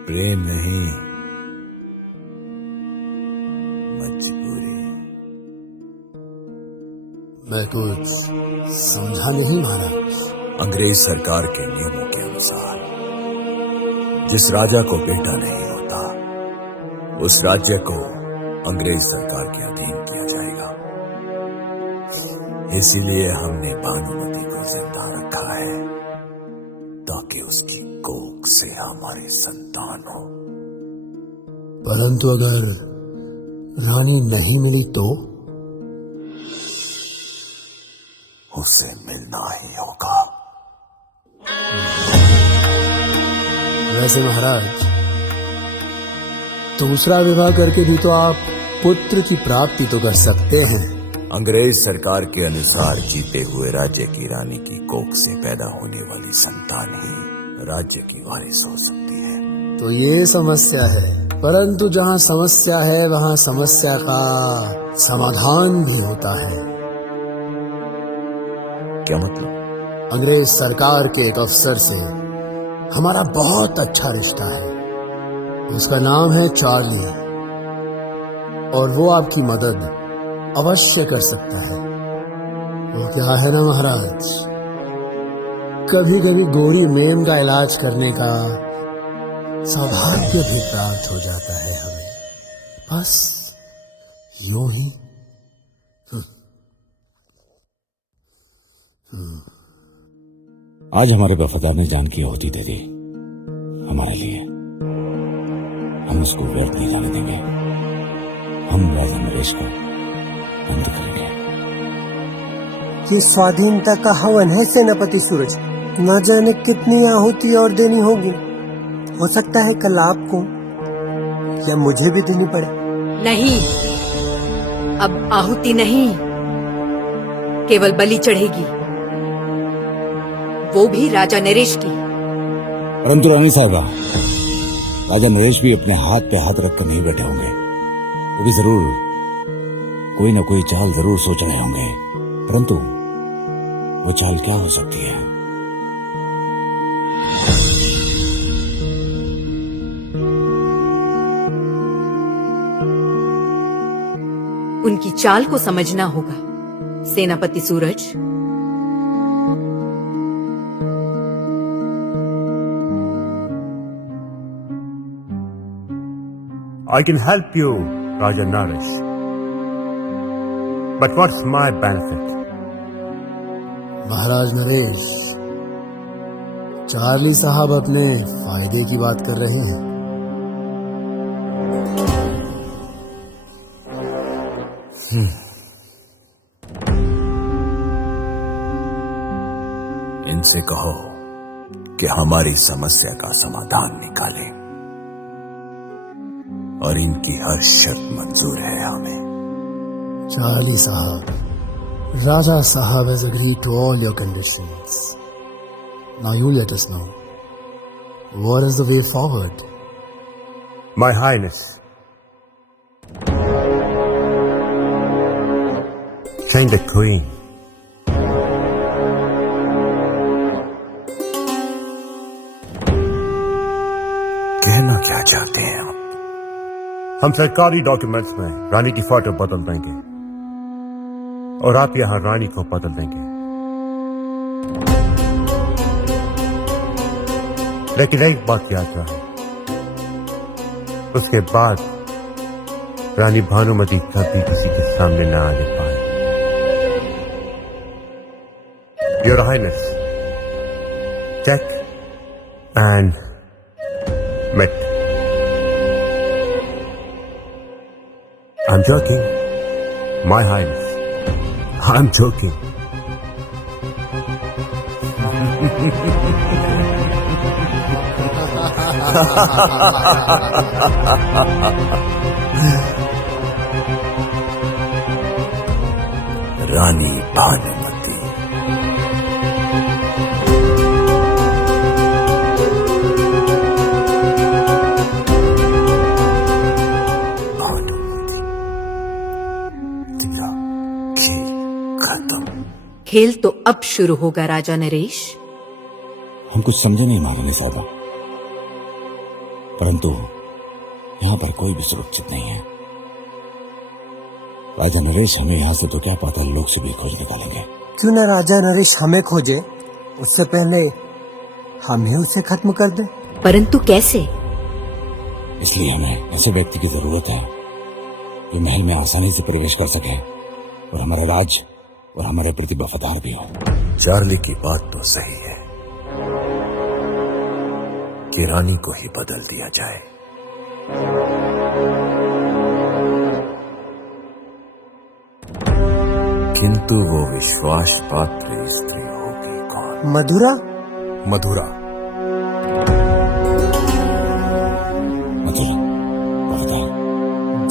प्रेम नहीं, मजबूरी। मैं कुछ समझा नहीं महाराज। अंग्रेज सरकार के नियमों के अनुसार जिस राजा को बेटा नहीं होता, उस राज्य को अंग्रेज सरकार के अधीन किया जाएगा। इसीलिए हमने भानुमति को जिंदा रखा है, ताकि उसकी कोख से हमारे संतान हो। परंतु अगर रानी नहीं मिली तो? उसे मिलना ही होगा। वैसे महाराज, दूसरा विवाह करके भी तो आप पुत्र की प्राप्ति तो कर सकते हैं। अंग्रेज सरकार के अनुसार जीते हुए राज्य की रानी की कोख से पैदा होने वाली संतान ही राज्य की वारिस हो सकती है। तो ये समस्या है, परंतु जहाँ समस्या है वहाँ समस्या का समाधान भी होता है। क्या मतलब? अंग्रेज सरकार के एक अफसर से हमारा बहुत अच्छा रिश्ता है। उसका नाम है चार्ली, और वो आपकी मदद अवश्य कर सकता है। वो क्या है ना महाराज, कभी कभी गोरी मेम का इलाज करने का सौभाग्य भी प्राप्त हो जाता है हमें, बस यूं ही। आज हमारे वफादार ने जान की आहुति दे दी हमारे लिए। हम उसको व्यर्थ नहीं जाने देंगे। हम राजा नरेश को अंत करेंगे। ये स्वाधीनता का हवन है सेनापति सूरज। न जाने कितनी आहुति और देनी होगी। हो सकता है कल आपको या मुझे भी देनी पड़े। नहीं, अब आहुति नहीं, केवल बलि चढ़ेगी, वो भी राजा नरेश की। परंतु रानी साहिबा, राजा नरेश भी अपने हाथ पे हाथ रखकर नहीं बैठे होंगे। वो भी जरूर कोई ना कोई चाल जरूर सोच रहे होंगे। परंतु वो चाल क्या हो सकती है? उनकी चाल को समझना होगा सेनापति सूरज। I can help you, Raja Naresh. But what's my benefit? Maharaj Naresh, Charlie साहब अपने फायदे की बात कर रहे हैं। इनसे कहो कि हमारी समस्या का समाधान निकाले और इनकी हर शर्त मंजूर है हमें। चार्ली साहब, Raja Sahab has agreed to all your conditions. Now you let us know, what is the way forward? My Highness, change the Queen. कहना क्या चाहते हैं आप? हम सरकारी डॉक्यूमेंट्स में रानी की फोटो बदल देंगे और आप यहां रानी को बदल देंगे, लेकिन एक बात याद रहे, उसके बाद रानी भानुमति कभी किसी के सामने न आने पाए। Your highness, check and mate. I'm joking, My Highness. I'm joking. रानी भानुमति, खेल तो अब शुरू होगा राजा नरेश। हम कुछ समझे नहीं महारानी साहबा, परंतु यहाँ पर कोई भी सुरक्षित नहीं है। राजा नरेश हमें यहाँ से तो क्या पता, लोग से भी खोज निकालेंगे। क्यों ना राजा नरेश हमें खोजे, उससे पहले हम ही उसे खत्म कर दें। परंतु कैसे? इसलिए हमें ऐसे व्यक्ति की जरूरत है जो महल में आसानी से प्रवेश कर सके और हमारा राज और हमारे प्रति वफादार भी हो। चार्ली की बात तो सही है कि रानी को ही बदल दिया जाए, किंतु वो विश्वास पात्र स्त्री होगी कौन? मधुरा। मधुरा,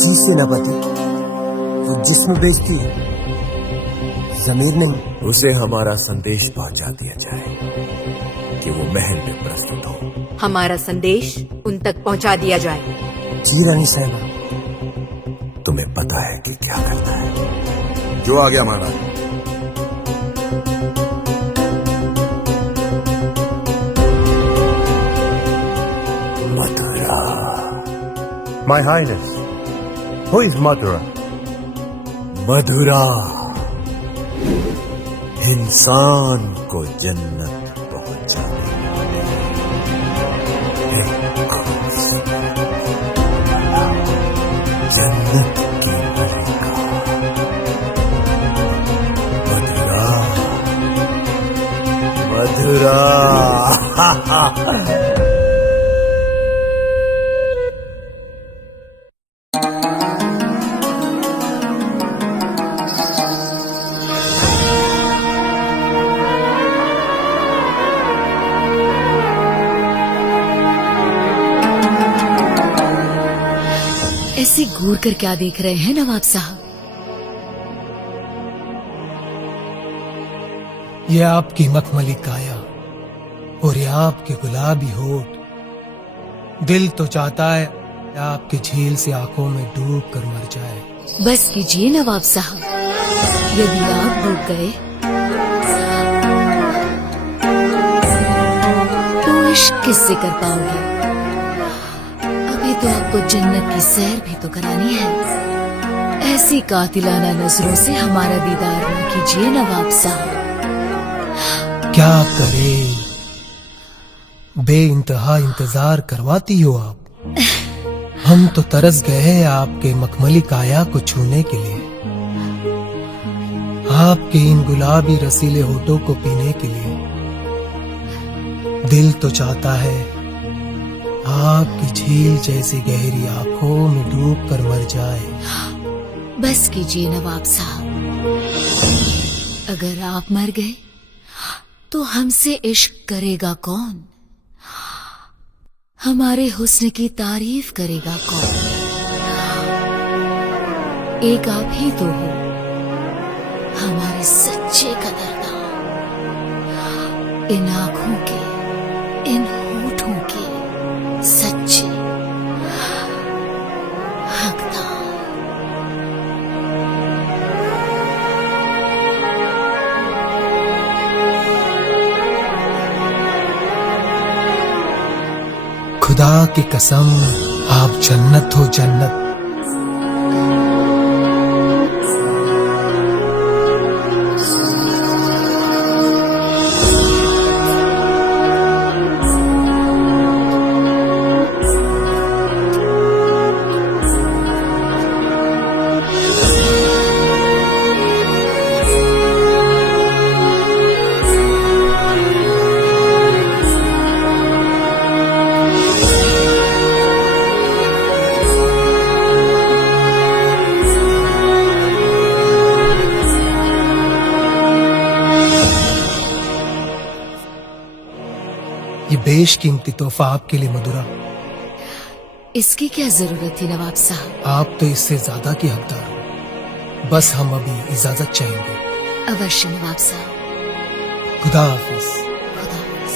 जी सेनापति, वो जिस्म बेचती है, जमीर नहीं। उसे हमारा संदेश पहुंचा दिया जाए कि वो महल में प्रस्तुत हो। हमारा संदेश उन तक पहुंचा दिया जाए। जी रानी साहबा। तुम्हें पता है कि क्या करना है। जो आ गया महाराज। मधुरा। My Highness, who is Madhura? मधुरा इंसान को जन्नत पहुंचाने वाली जन्नत की मलिका मधुरा। मधुरा ऐसे घूर कर क्या देख रहे हैं नवाब साहब? ये आपकी मखमली काया और ये आपके गुलाबी होठ, दिल तो चाहता है आपके झील से आंखों में डूब कर मर जाए। बस कीजिए नवाब साहब, यदि आप डूब गए तो इश्क किससे कर पाओगे? अभी तो आपको जन्नत की सैर भी तो करानी है। ऐसी कातिलाना नजरों से हमारा दीदार न कीजिए नवाब साहब। क्या करे, बे इंतहा इंतजार करवाती हो आप। हम तो तरस गए हैं आपके मखमली काया को छूने के लिए, आपके इन गुलाबी रसीले होठों को पीने के लिए। दिल तो चाहता है आपकी झील जैसी गहरी आंखों में डूब कर मर जाए। बस कीजिए नवाब साहब, अगर आप मर गए तो हमसे इश्क करेगा कौन? हमारे हुस्न की तारीफ करेगा कौन? एक आप ही तो हो हमारे सच्चे कदरदान, इन आंखों के, इन होठों के सच्चे हकदार। खुदा की कसम, आप जन्नत हो जन्नत। ये बेशकीमती तोहफा आपके लिए मधुरा। इसकी क्या जरूरत थी नवाब साहब? आप तो इससे ज्यादा की हकदार हो। बस हम अभी इजाजत चाहेंगे। अवश्य नवाब साहब। खुदा हाफिज। खुदा हाफिज।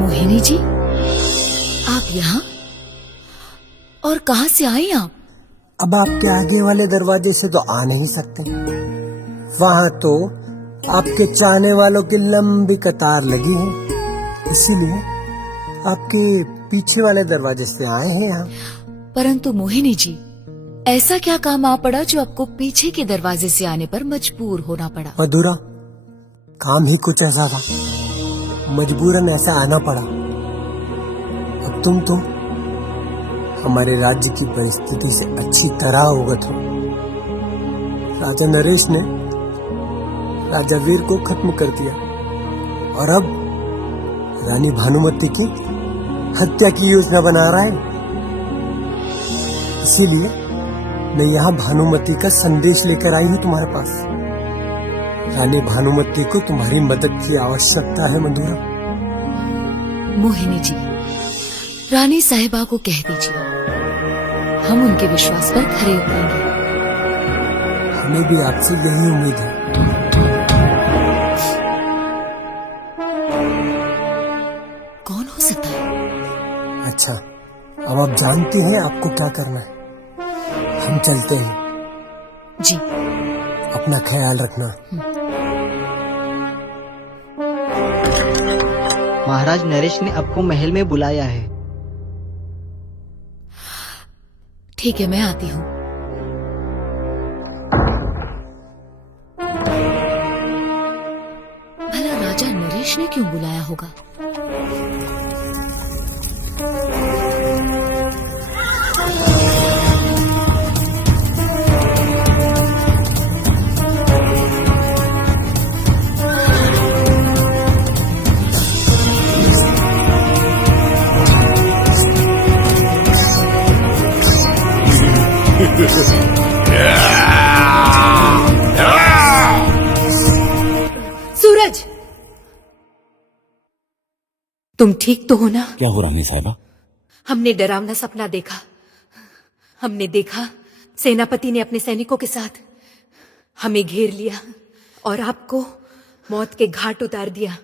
मोहिनी जी, आप यहाँ? और कहाँ से आई आप? अब आपके आगे वाले दरवाजे से तो आ नहीं सकते, वहां तो आपके चाहने वालों की लंबी कतार लगी है, इसीलिए आपके पीछे वाले दरवाजे से आए हैं यहाँ। परंतु मोहिनी जी, ऐसा क्या काम आ पड़ा जो आपको पीछे के दरवाजे से आने पर मजबूर होना पड़ा? मधुरा, काम ही कुछ ऐसा था, मजबूरन ऐसा आना पड़ा। अब तुम तो हमारे राज्य की परिस्थिति से अच्छी तरह अवगत हो। राजा नरेश ने राजा वीर को खत्म कर दिया और अब रानी भानुमति की हत्या की योजना बना रहा है। इसीलिए मैं यहाँ भानुमति का संदेश लेकर आई हूँ तुम्हारे पास। रानी भानुमति को तुम्हारी मदद की आवश्यकता है मधुरा। मोहिनी जी, रानी साहिबा को कह दीजिए, हम उनके विश्वास पर खरे उतरेंगे। हमें भी आपसे यही उम्मीद है। कौन हो सकता है? अच्छा, अब आप जानते हैं आपको क्या करना है। हम चलते हैं। जी। अपना ख्याल रखना। महाराज नरेश ने आपको महल में बुलाया है। ठीक है, मैं आती हूँ। भला राजा नरेश ने क्यों बुलाया होगा? सूरज, तुम ठीक तो हो ना? क्या हो रानी साहिबा? हमने डरावना सपना देखा। हमने देखा सेनापति ने अपने सैनिकों के साथ हमें घेर लिया और आपको मौत के घाट उतार दिया।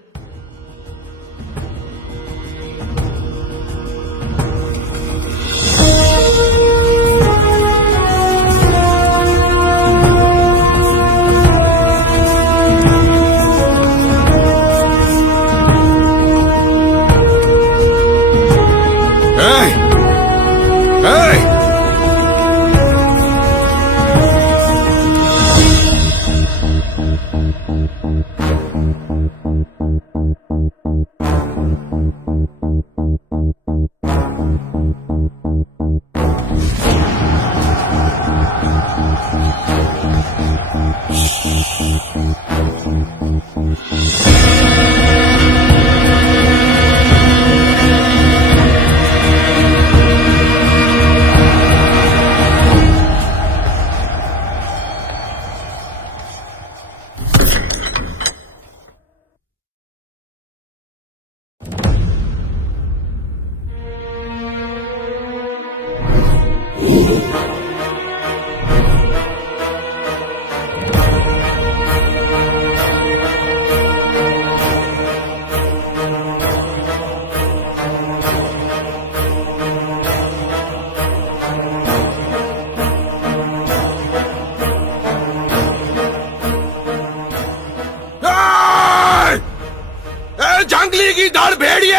जंगली की धड़ भेड़िए,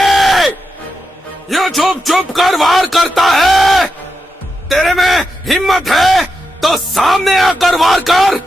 ये छुप छुप कर वार करता है। तेरे में हिम्मत है तो सामने आकर वार कर।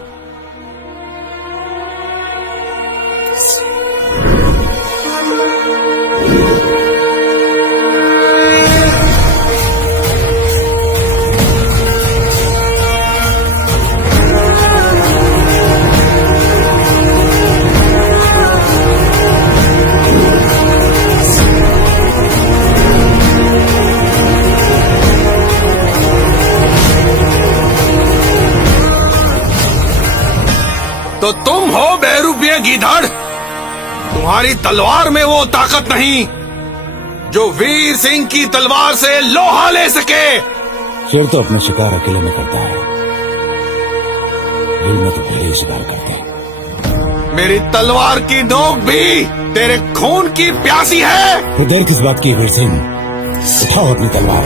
तो तुम हो बेरुपये गीधड़। तुम्हारी तलवार में वो ताकत नहीं जो वीर सिंह की तलवार से लोहा ले सके। शेर तो अपना शिकार अकेले में करता है, भीड़ में तो भले ही शिकार करते हैं। मेरी तलवार की नोक भी तेरे खून की प्यासी है। तो देर किस बात की वीर सिंह, उठाओ अपनी तलवार।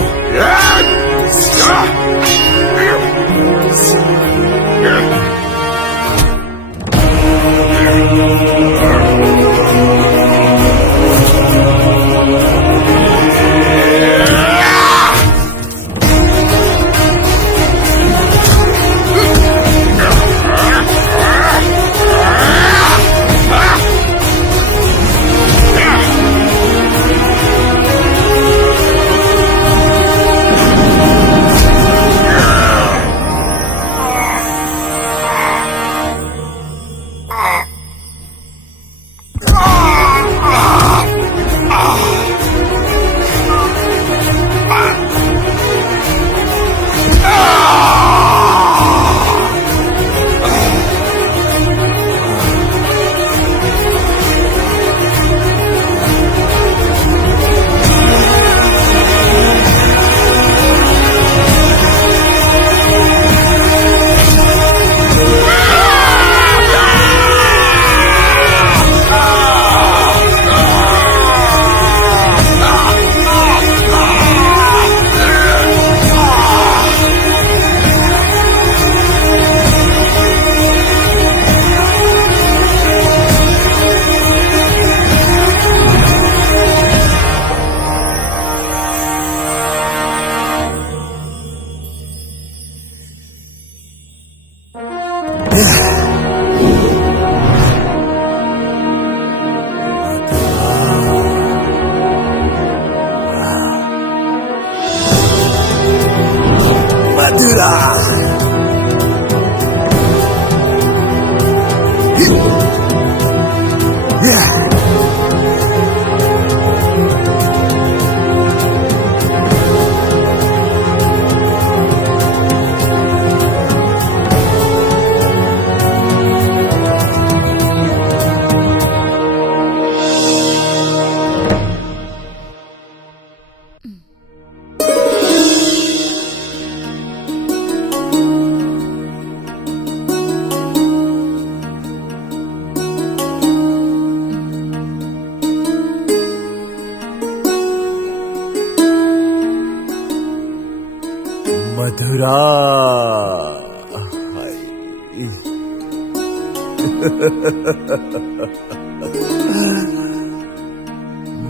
मधुरा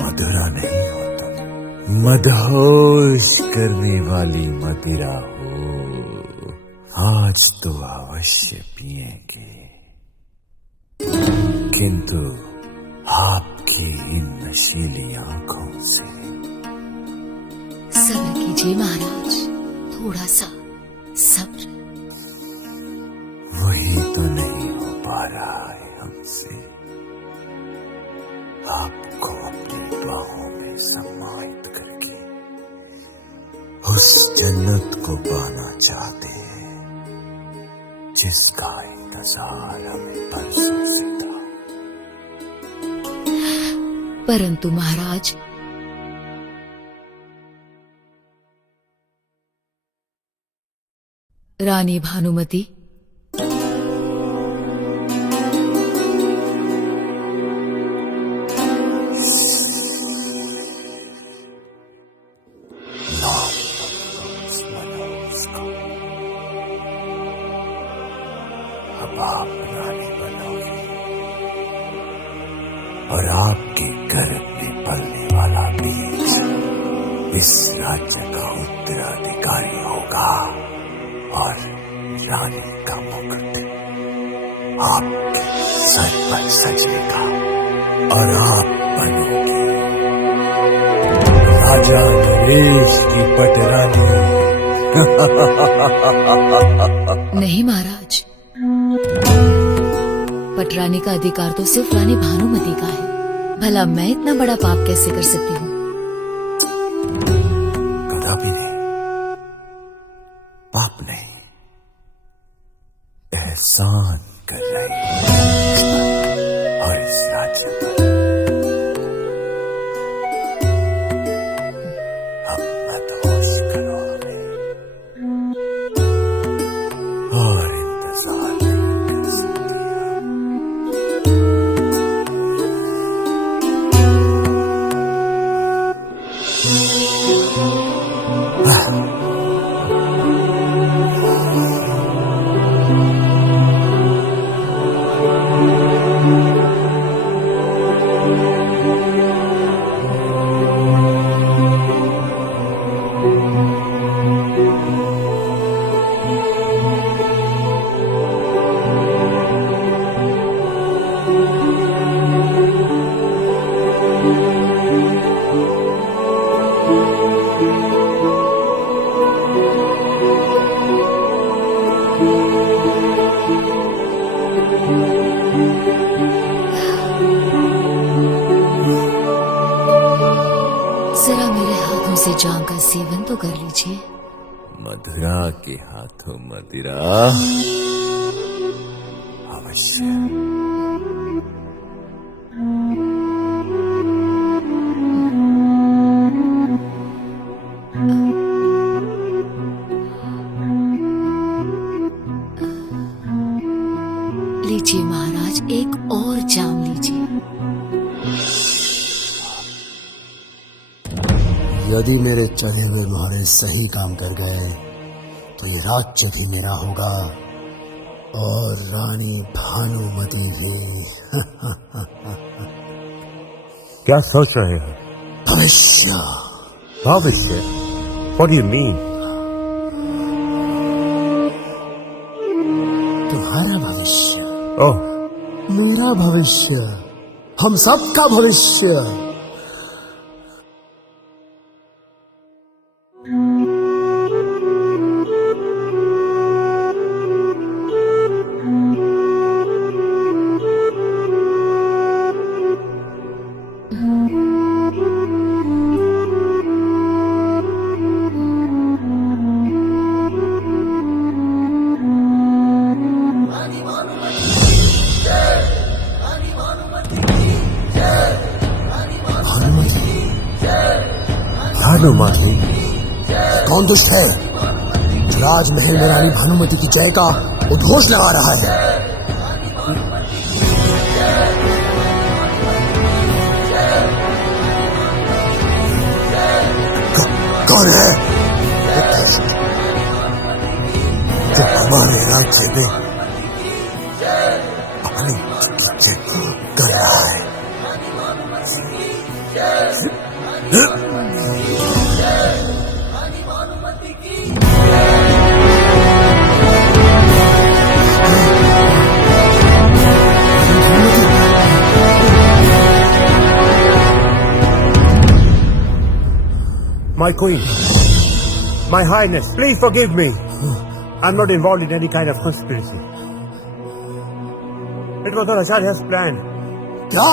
मधुरा नहीं हो तुम, मदहोश करने वाली मदिरा हो। आज तो अवश्य पिएंगे, किंतु आपकी इन नशीली आंखों से। सब्र कीजिए महाराज, थोड़ा सा सब्र। हारा है हमसे, आपको अपनी दुआओं में सम्मानित करके उस जन्नत को पाना चाहते हैं जिसका इंतजार हमें बरसों से था। परंतु महाराज, रानी भानुमति अब आप रानी बनोगे और आपके गर्भ में पलने वाला बीज इस राज्य का उत्तराधिकारी होगा और रानी का मुकुट आपके सर पर सजेगा और आप बनोगे राजा नरेश की पटरानी। नहीं महाराज, पटरानी का अधिकार तो सिर्फ रानी भानुमति का है। भला मैं इतना बड़ा पाप कैसे कर सकती हूँ? कदापि नहीं, पाप नहीं, एहसान कर रही है और इस राज्य पर। अब मत होश करो हमें और इंतजार नहीं कर सकती आप। जरा मेरे हाथों से जाम का सेवन तो कर लीजिए। मधुरा के हाथों मदिरा अवश्य। लीजिए महाराज, एक और जाम लीजिए। यदि मेरे चढ़े हुए मोहरे सही काम कर गए तो ये राज्य भी मेरा होगा और रानी भानुमति भी। क्या सोच रहे हो? भविष्य। भविष्य? What do you mean? तुम्हारा भविष्य, ओह, मेरा भविष्य, हम सबका भविष्य। भानुमति, कौन दुष्ट है जो राजमहल में रानी भानुमति की जय का उद्घोष लगा रहा है? कौन है जो हमारे राज्य में अपनी कर रहा है? my queen, my highness, please forgive me. I'm not involved in any kind of conspiracy. It was Acharya's plan. क्या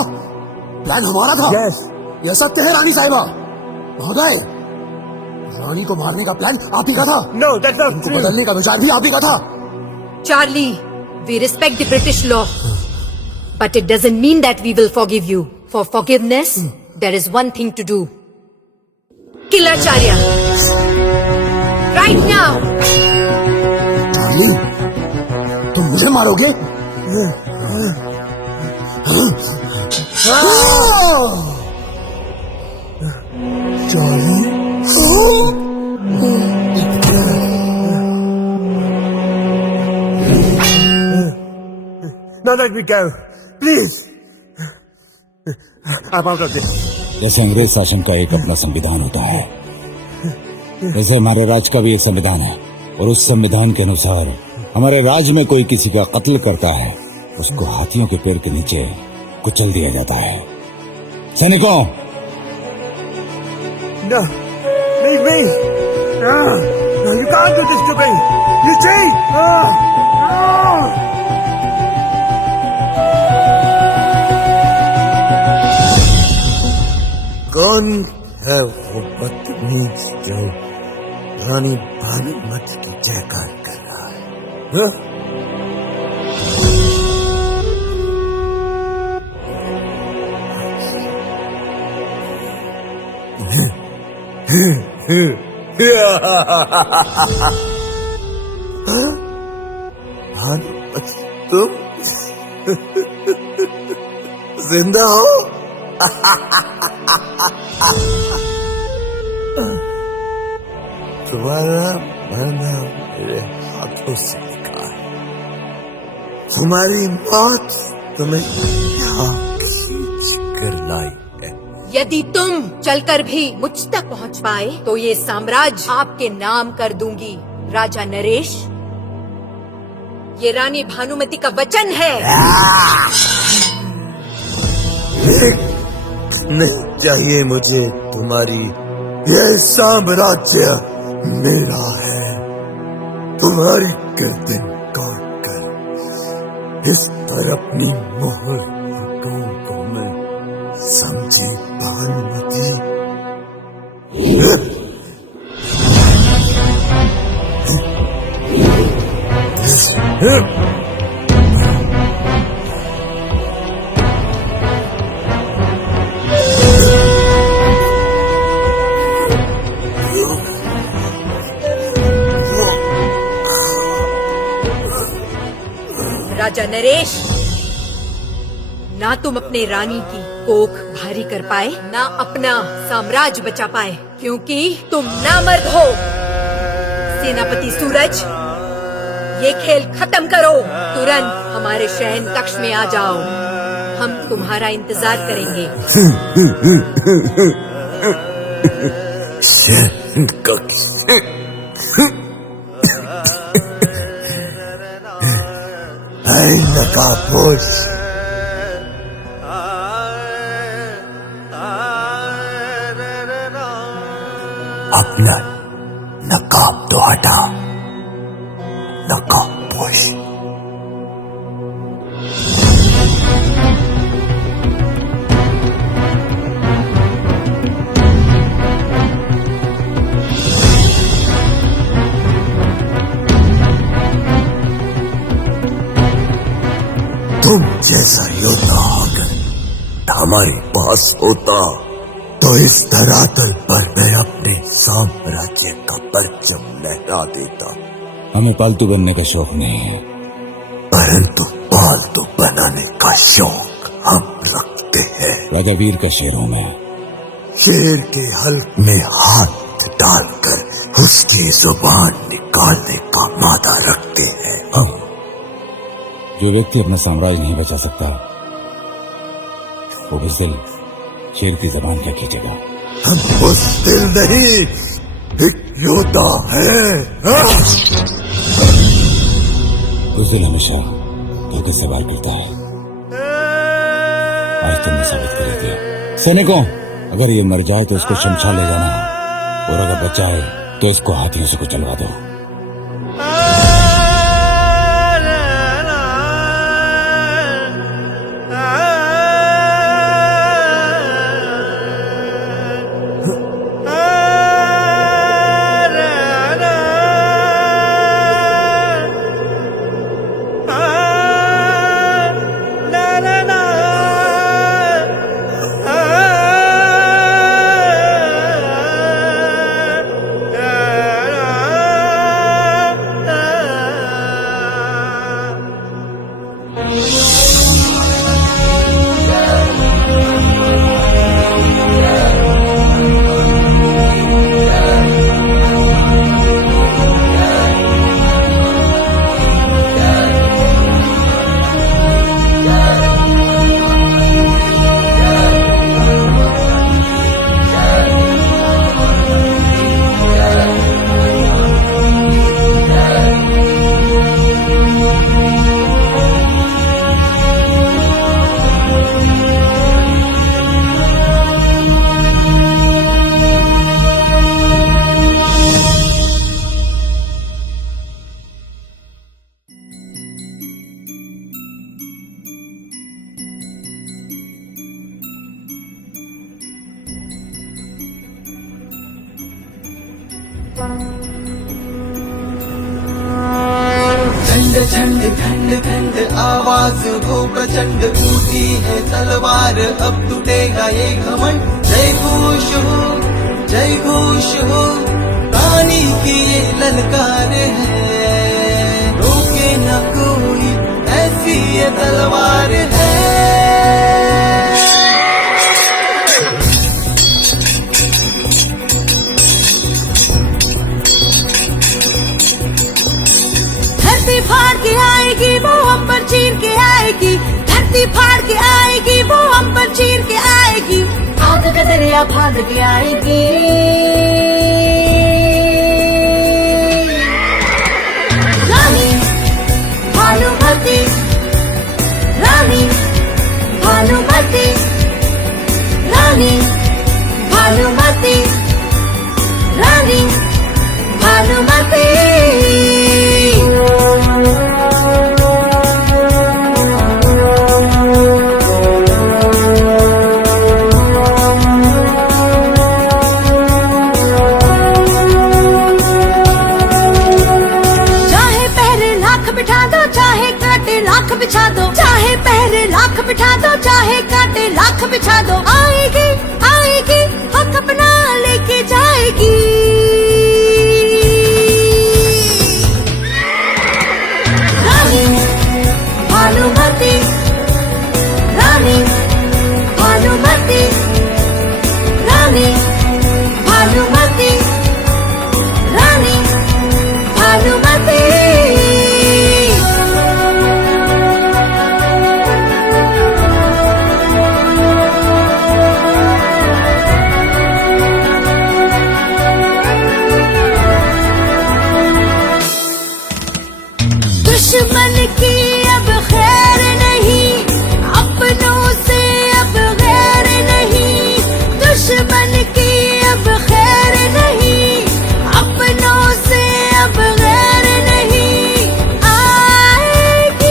प्लान हमारा था? Yes. यह सत्य है रानी साहिबा। महोदय, रानी को मारने का प्लान आप ही का था। No, that's not उनको true. बदलने का विचार भी आप ही का था। Charlie, we respect the British law, but it doesn't mean that we will forgive you. For forgiveness, there is one thing to do. Kill Acharya. Right now. Charlie, तुम मुझे मारोगे? Charlie, Now let me go. Please. I'm out of this. जैसे अंग्रेज शासन का एक अपना संविधान होता है, वैसे हमारे राज्य का भी एक संविधान है, और उस संविधान के अनुसार हमारे राज्य में कोई किसी का कत्ल करता है, उसको हाथियों के पैर के नीचे कुचल दिया जाता है। सैनिकों, No. Leave me. No, you can't do this to me. You cheat. कौन है वो बदतमीज जो रानी भानुमति की जयकार कर रहा है? हाँ? भानुमति, तुम जिंदा हो? तुम्हारा मरना मेरे हाथों से लिखा है। तुम्हारी मौत तुम्हें यहाँ खींच कर लाई है। यदि तुम चलकर भी मुझ तक पहुंच पाए तो ये साम्राज्य आपके नाम कर दूंगी। राजा नरेश, ये रानी भानुमति का वचन है। नहीं चाहिए मुझे तुम्हारी, ये साम्राज्य मेरा है। तुम्हारी गर्दन काट कर इस पर अपनी मोहर लगाऊंगा मैं, समझी भानुमति? राजा नरेश, ना तुम अपने रानी की कोख भारी कर पाए, ना अपना साम्राज्य बचा पाए, क्योंकि तुम नामर्द हो। सेनापति सूरज, ये खेल खत्म करो। तुरंत हमारे शयन कक्ष में आ जाओ, हम तुम्हारा इंतजार करेंगे। शयन कक्ष? नकाबपोश, अपना नकाब तो हटा, नकाबपोश। तुम जैसा योद्धा अगर हमारे पास होता तो इस धरातल पर मैं अपने साम्राज्य का परचम लहरा देता। हमें पालतू बनने का शौक नहीं है, परंतु पालतू बनाने का शौक हम रखते हैं। राजा वीर का शेर हूं मैं। शेर के हल्क में हाथ डालकर उसकी जुबान निकालने का मादा रखते हैं हम। जो व्यक्ति अपना साम्राज्य नहीं बचा सकता, वो बुज़दिल शेर की जबान क्या खींचेगा? हम बुज़दिल नहीं, एक योद्धा है। बुज़दिल हमेशा धोखे से वार करता है। आज तुमने साबित कर दिया। सैनिकों, अगर ये मर जाए तो इसको शमशान ले जाना, और अगर बचाए तो इसको हाथियों से कुचलवा दो। खंड खंड खंड खंड आवाज हो प्रचंड, टूटी है तलवार अब टूटेगा ये घमंड। जय घोष हो, जय घोष हो, रानी की ये ललकार है, रोके न कोई ऐसी ये तलवार है। धरती फाड़ के आएगी वो अंबर चीर के आएगी, धरती फाड़ के आएगी वो अंबर चीर के आएगी, आग का दरिया फाड़ के आएगी। रानी भानुमति, रानी भानुमति, रानी भानुमति, रानी भानुमति। बिछा दो, चाहे पहरे लाख बिठा दो, चाहे कांटे लाख बिछा दो, आएगी आएगी हक अपना लेके जाएगी। रानी भानुमति, रानी भानुमति, रानी भानुमति, रानी भानुमति। दुश्मन की अब खैर नहीं, अपनों से अब गैर नहीं, दुश्मन की अब खैर नहीं, अपनों से अब गैर नहीं, आएगी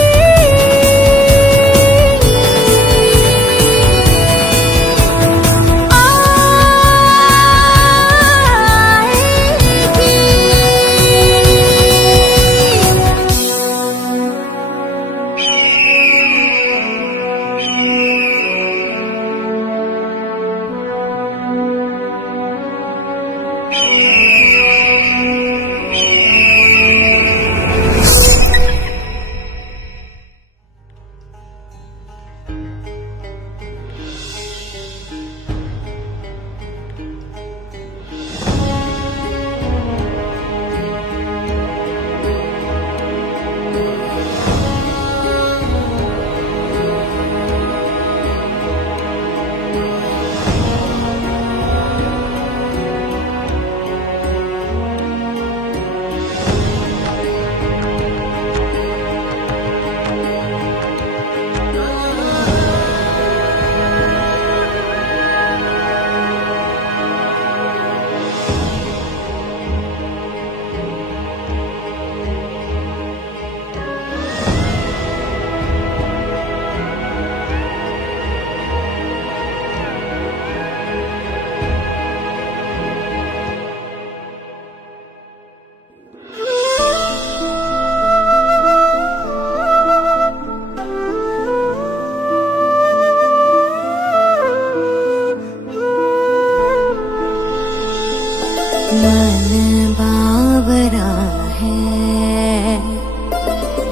मन बावरा है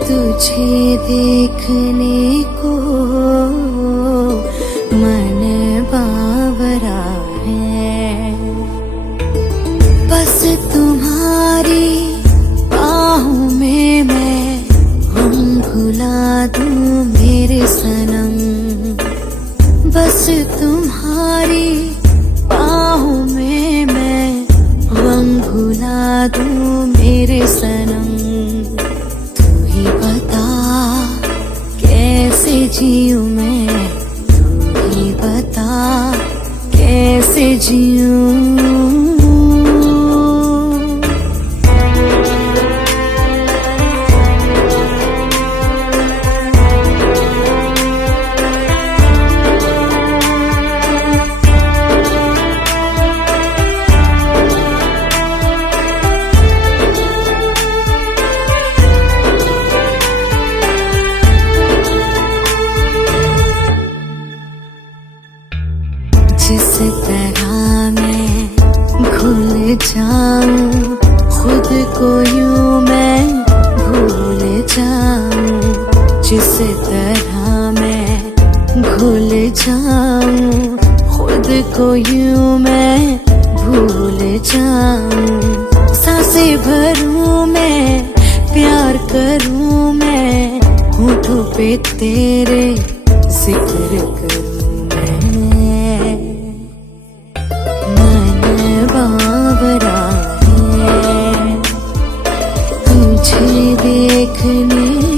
तुझे देखने को, मन बावरा है बस तुम्हारी बाहों में मैं हम भुला दूं मेरे सनम, बस तुम्हारी बाहों में मैं रंग भुला दूं मेरे सनम। तू ही बता कैसे जीऊं मैं, तू ही बता कैसे जीऊं। जिस तरह मैं घुल जाऊं खुद को यूं मैं भूल जाऊं। सांसें भरूं मैं प्यार करूं मैं होठों पे तेरे जिक्र करूं मैं। मन बावरा है तुझे देखने